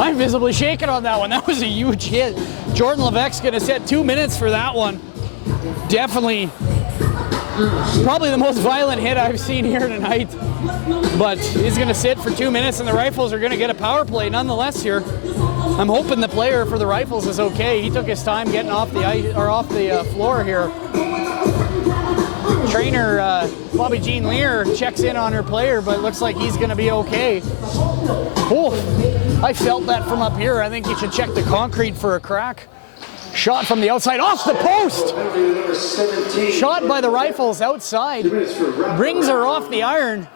I'm visibly shaking on that one. That was a huge hit. Jordan Levesque's gonna set 2 minutes for that one. Definitely, probably the most violent hit I've seen here tonight. But he's gonna sit for 2 minutes and the Rifles are gonna get a power play nonetheless here. I'm hoping the player for the Rifles is okay. He took his time getting off the ice, or off the floor here. Trainer Bobby Jean Lear checks in on her player, but it looks like he's gonna be okay. Oh, I felt that from up here. I think you should check the concrete for a crack. Shot from the outside, off the post! Shot by the Rifles outside. Brings her off the iron.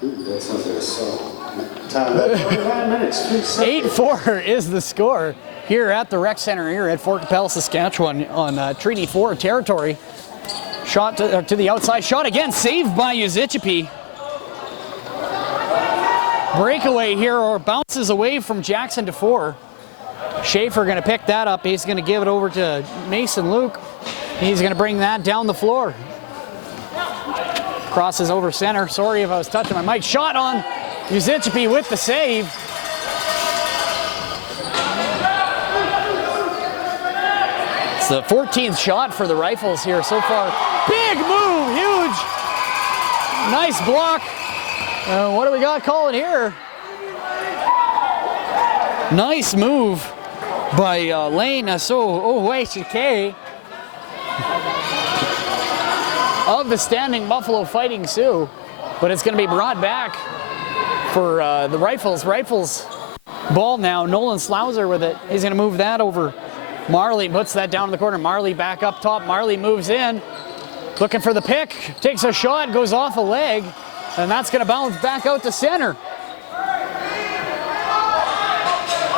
8-4 is the score here at the Rec Center here at Fort Qu'Appelle, Saskatchewan on Treaty 4 territory. Shot to the outside, shot again, saved by Uzichipi. Breakaway here, or bounces away from Jackson DeFore. Schaefer gonna pick that up. He's gonna give it over to Mason Luke. He's gonna bring that down the floor. Crosses over center. Sorry if I was touching my mic. Shot on Uzichipi with the save. It's the 14th shot for the Rifles here so far. Big move, huge. Nice block. What do we got calling here? Nice move by Lane Oweishike of the Standing Buffalo Fighting Sioux. But it's going to be brought back for the Rifles. Rifles ball now. Nolan Slouser with it. He's going to move that over. Marley puts that down in the corner. Marley back up top. Marley moves in. Looking for the pick. Takes a shot. Goes off a leg. And that's going to bounce back out to center.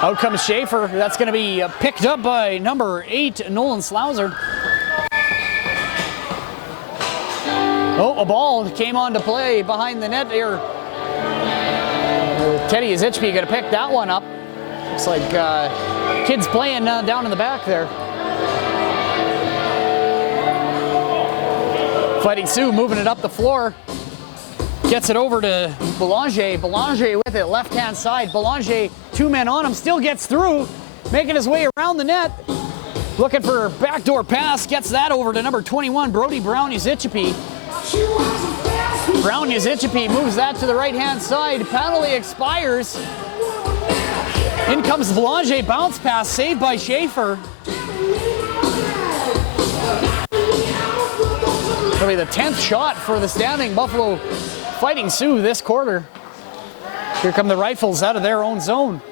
Out comes Schaefer. That's going to be picked up by number 8, Nolan Slouser. Oh, a ball came on to play behind the net here. Teddy Uzichipi going to pick that one up. Looks like kids playing down in the back there. Fighting Sioux moving it up the floor. Gets it over to Belanger. Belanger with it, left-hand side. Belanger, 2 men on him, still gets through, making his way around the net. Looking for a backdoor pass, gets that over to number 21, Brody Brown Uzichipi. Brown Uzichipi moves that to the right-hand side. Penalty expires. In comes Belanger, bounce pass, saved by Schaefer. That'll be the 10th shot for the Standing Buffalo Fighting Sioux this quarter. Here come the Rifles out of their own zone.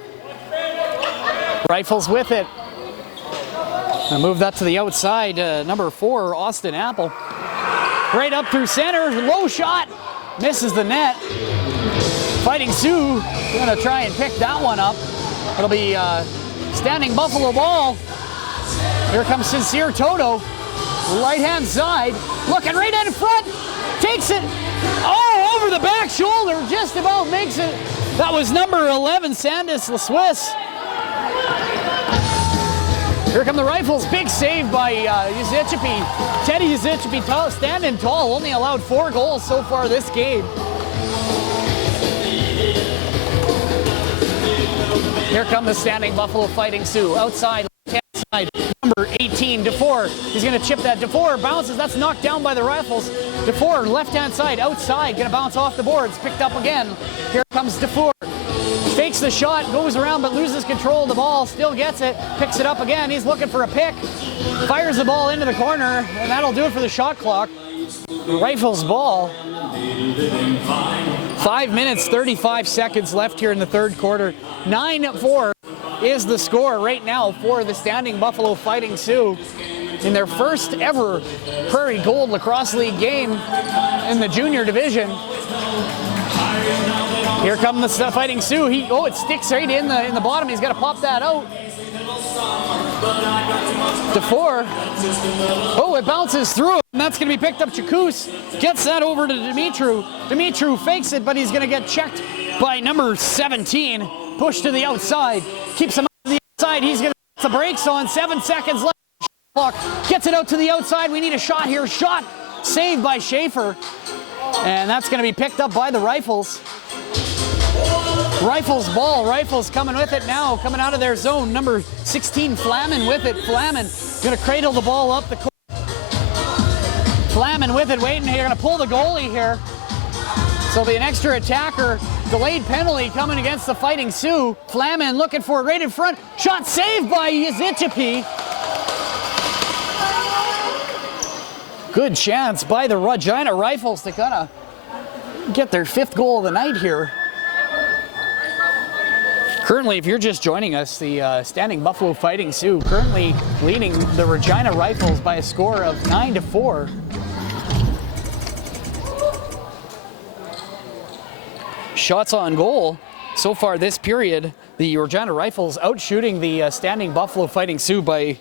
Rifles with it. And move that to the outside. Number 4, Austin Apple. Right up through center. Low shot. Misses the net. Fighting Sioux going to try and pick that one up. It'll be Standing Buffalo ball. Here comes Sincere Toto. Right-hand side. Looking right in front. Takes it. Oh, over the back shoulder. Just about makes it. That was number 11, Sandis LaSwiss. Here come the Rifles. Big save by Uzichipi. Teddy Uzichipi standing tall. Only allowed 4 goals so far this game. Here come the Standing Buffalo Fighting Sioux. Outside, left-hand side. Number 18, DeFore. He's going to chip that. DeFore bounces. That's knocked down by the Rifles. DeFore, left-hand side, outside. Going to bounce off the boards. Picked up again. Here comes DeFore. Fakes the shot, goes around, but loses control of the ball. Still gets it. Picks it up again. He's looking for a pick. Fires the ball into the corner, and that'll do it for the shot clock. Rifles ball. 5 minutes, 35 seconds left here in the third quarter. 9-4. is the score right now for the Standing Buffalo Fighting Sioux in their first ever Prairie Gold Lacrosse League game in the junior division. Here come the Fighting Sioux. It sticks right in the bottom. He's got to pop that out. DeFore. Oh, it bounces through. And that's going to be picked up. Chakous gets that over to Dimitru. Dimitru fakes it, but he's going to get checked by number 17. Push to the outside. Keeps him out to the outside. He's going to put the brakes on. 7 seconds left. Clock. Gets it out to the outside. We need a shot here. Shot saved by Schaefer. And that's going to be picked up by the Rifles. Rifles ball. Rifles coming with it now. Coming out of their zone. Number 16, Flamin with it. Flamin going to cradle the ball up the court. Flamin with it. Waiting here. Going to pull the goalie here. So be an extra attacker. Delayed penalty coming against the Fighting Sioux. Flamin looking for it right in front. Shot saved by Yazitipi. Good chance by the Regina Rifles to kind of get their 5th goal of the night here. Currently, if you're just joining us, the Standing Buffalo Fighting Sioux currently leading the Regina Rifles by a score of 9-4. Shots on goal so far this period, the Regina Rifles outshooting the Standing Buffalo Fighting Sioux by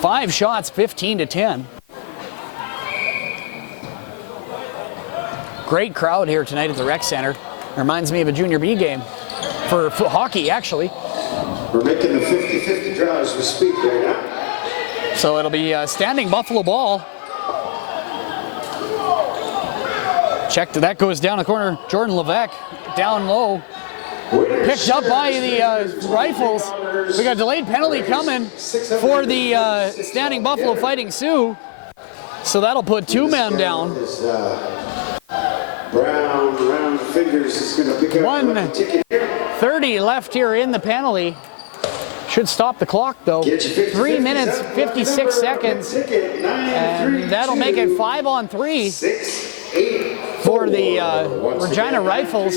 5 shots, 15-10. Great crowd here tonight at the rec center. Reminds me of a junior B game for hockey, actually. We're making the 50-50 draw as we speak right now. So it'll be Standing Buffalo ball. Check that goes down the corner. Jordan Levesque down low. Picked up by the Rifles. We got a delayed penalty coming for the Standing Buffalo Fighting Sioux. So that'll put 2 men down. Brown, round fingers is going to pick up 1:30 left here in the penalty. Should stop the clock though. 3 minutes, 56 seconds. And that'll make it 5-on-3 for the Regina Rifles.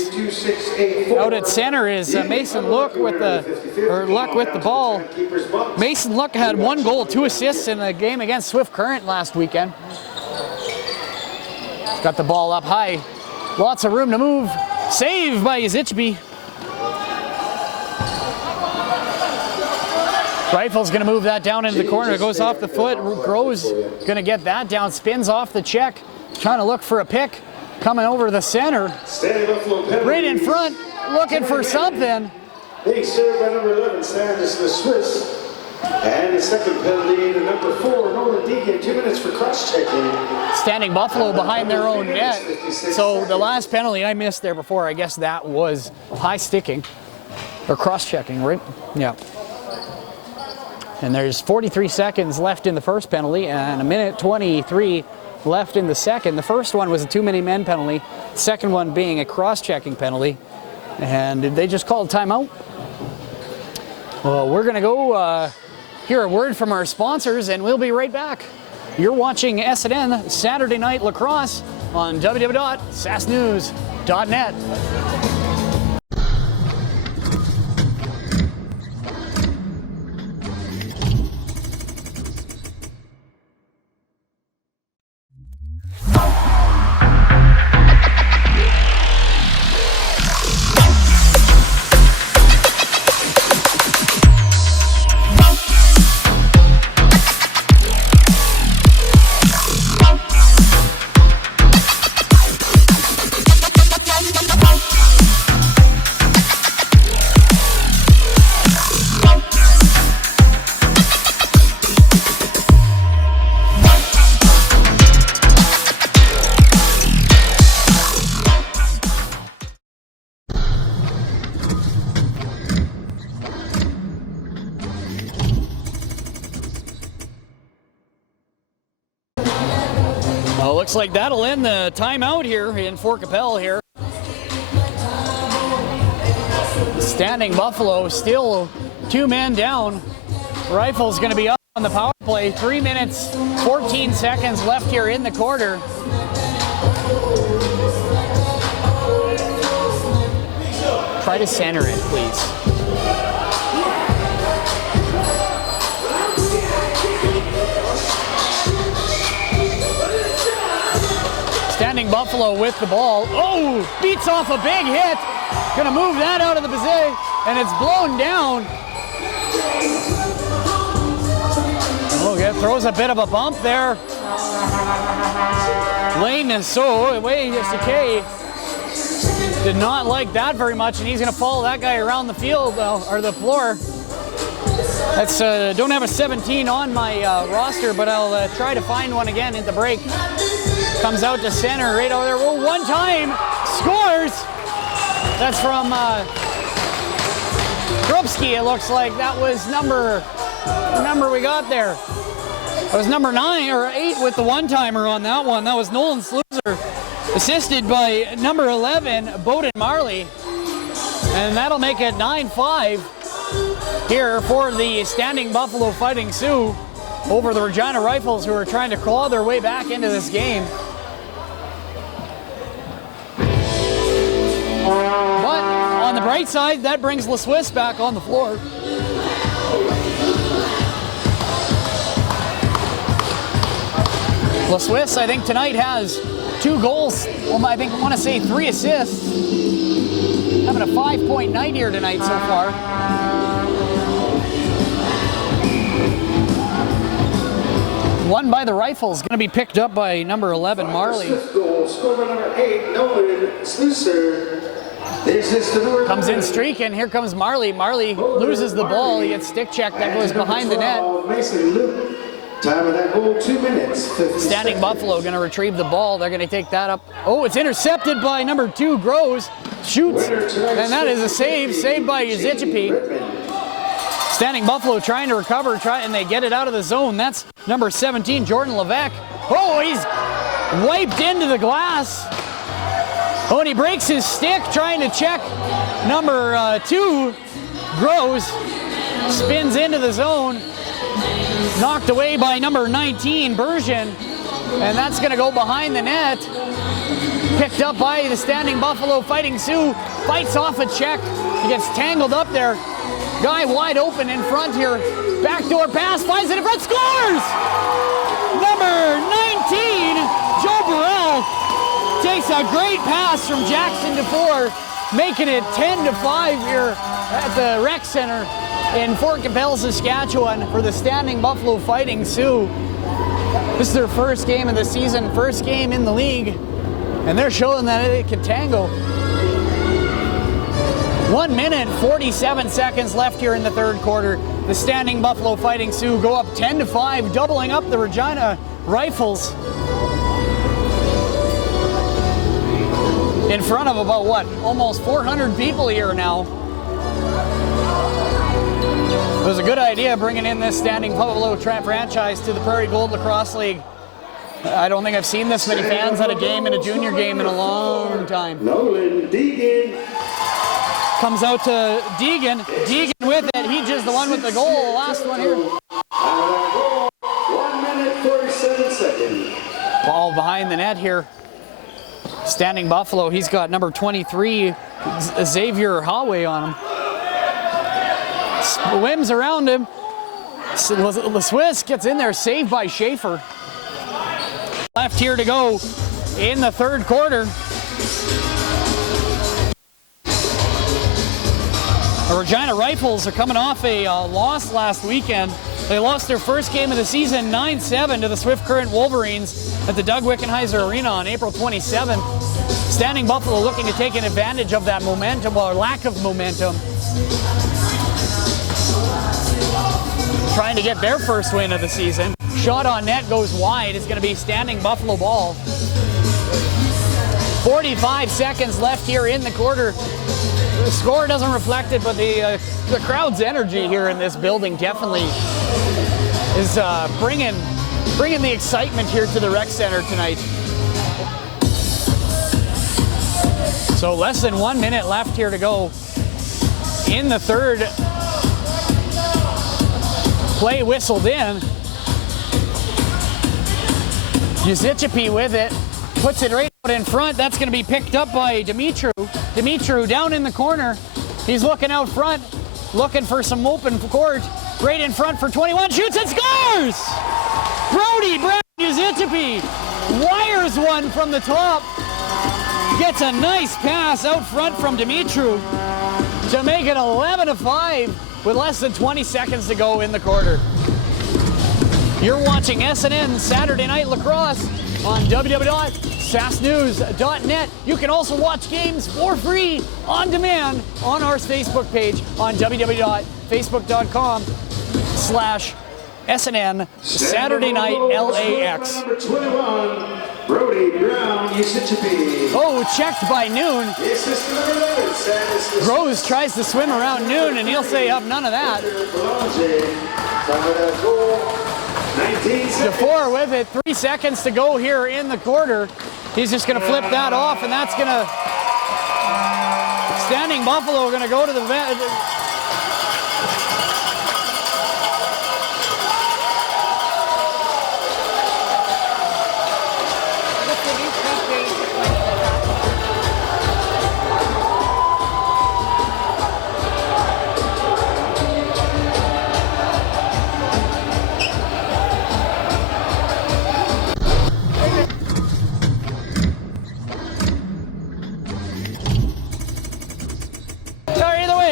Out at center is Mason Luck with the ball. Mason Luck had 1 goal, 2 assists in the game against Swift Current last weekend. Got the ball up high. Lots of room to move. Save by Yazitpi. Rifle's going to move that down into the corner. It goes off the foot. Groves going to get that down. Spins off the check. Trying to look for a pick. Coming over the center. Right in front. Looking for something. Being served by number 11, Sanders, the Swiss. And the second penalty to number 4, Nolan Deegan. 2 minutes for cross-checking. Standing Buffalo behind their own net. So the last penalty I missed there before, I guess that was high sticking. Or cross-checking, right? Yeah. And there's 43 seconds left in the first penalty and 1:23 left in the second. The first one was a too many men penalty. The second one being a cross-checking penalty. And did they just call a timeout? Well, we're going to go hear a word from our sponsors, and we'll be right back. You're watching SNN Saturday Night Lacrosse on www.sassnews.net. Well, looks like that'll end the timeout here in Fort Qu'Appelle here. Standing Buffalo still 2 men down. Rifles going to be up on the power play. 3 minutes, 14 seconds left here in the quarter. Try to center it, please. Buffalo with the ball. Oh, beats off a big hit. Gonna move that out of the bazay, and it's blown down. Okay, throws a bit of a bump there. Lane is so away. Sakay did not like that very much, and he's gonna follow that guy around the field or the floor. That's don't have a 17 on my roster, but I'll try to find one again at the break. Comes out to center right over there. Oh, one time scores. That's from Grubsky. It looks like that was number we got there. It was number 9 or 8 with the one-timer on that one. That was Nolan Sluicer, assisted by number 11, Bowden Marley. And that'll make it 9-5 here for the Standing Buffalo Fighting Sioux over the Regina Rifles, who are trying to claw their way back into this game. But on the bright side, that brings Le Suisse back on the floor. Le Suisse, I think, tonight has 2 goals. Well, I want to say 3 assists. Having a 5-point night here tonight so far. One by the Rifles, going to be picked up by number 11, Marley. Scorer number 8, Nolan Sluicer. Comes in streaking. Here comes Marley. Marley loses the ball. He gets stick checked. That goes behind the net. Time of that goal, 2 minutes. Standing Buffalo going to retrieve the ball. They're going to take that up. Oh, it's intercepted by number 2, Groves. Shoots, and that is a save. Saved by Uzichipi. Standing Buffalo trying to recover, and they get it out of the zone. That's number 17, Jordan Levesque. Oh, he's wiped into the glass. Oh, and he breaks his stick trying to check number 2, Groves. Spins into the zone. Knocked away by number 19, Bergen. And that's going to go behind the net. Picked up by the Standing Buffalo Fighting Sioux. Fights off a check. He gets tangled up there. Guy wide open in front here. Backdoor pass, finds it in front, scores! Number 19, Joe Burrell, takes a great pass from Jackson DeFore, making it 10-5 here at the rec center in Fort Qu'Appelle, Saskatchewan for the Standing Buffalo Fighting Sioux. This is their first game of the season, first game in the league, and they're showing that it can tango. 1 minute, 47 seconds left here in the third quarter. The Standing Buffalo Fighting Sioux go up 10-5, doubling up the Regina Rifles. In front of about, almost 400 people here now. It was a good idea bringing in this Standing Buffalo franchise to the Prairie Gold Lacrosse League. I don't think I've seen this many fans at a game, in a junior game, in a long time. Nolan Deegan comes out to Deegan. Deegan with it. He just the one with the goal. The last one here. 1 minute, 47 seconds. Ball behind the net here. Standing Buffalo. He's got number 23, Xavier Hawway on him. Swims around him. Le Suisse gets in there, saved by Schaefer. Left here to go in the third quarter. The Regina Rifles are coming off a loss last weekend. They lost their first game of the season 9-7 to the Swift Current Wolverines at the Doug Wickenheiser Arena on April 27th. Standing Buffalo looking to take an advantage of that momentum, or lack of momentum. Trying to get their first win of the season. Shot on net goes wide. It's going to be Standing Buffalo ball. 45 seconds left here in the quarter. The score doesn't reflect it, but the crowd's energy here in this building definitely is bringing the excitement here to the rec center tonight. So less than 1 minute left here to go in the third. Play whistled in. Uzichipi with it, puts it right out in front. That's going to be picked up by Dimitru. Dimitru down in the corner. He's looking out front, looking for some open court. Right in front for 21, shoots and scores! Brody Uzichipi wires one from the top. Gets a nice pass out front from Dimitru to make it 11-5 with less than 20 seconds to go in the quarter. You're watching SNN Saturday Night Lacrosse on www.sasknews.net. You can also watch games for free on demand on our Facebook page on www.facebook.com/SNN Saturday Night LAX. Number 21, Brody Brown, Usitchipi. Oh, checked by Noon. Rose tries to swim around Noon, and he'll say, "Up, none of that." DeFore with it, 3 seconds to go here in the quarter. He's just going to flip that off, and that's going to... Standing Buffalo going to go to the...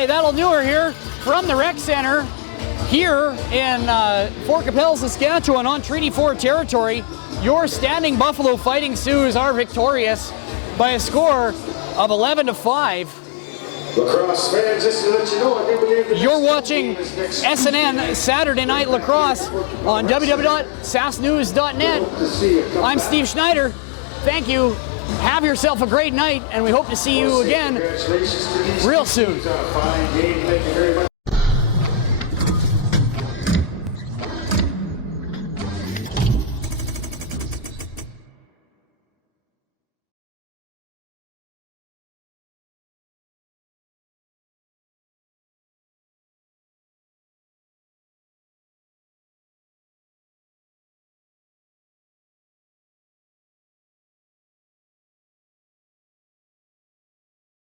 That'll do her here from the rec center here in Fort Qu'Appelle, Saskatchewan on Treaty 4 territory. Your Standing Buffalo Fighting Sioux are victorious by a score of 11-5. Lacrosse fans, just to let you know, I do believe the You're watching SNN Saturday Night Lacrosse on www.sasknews.net. I'm Steve Schneider. Thank you. Have yourself a great night, and we hope to see you again real soon.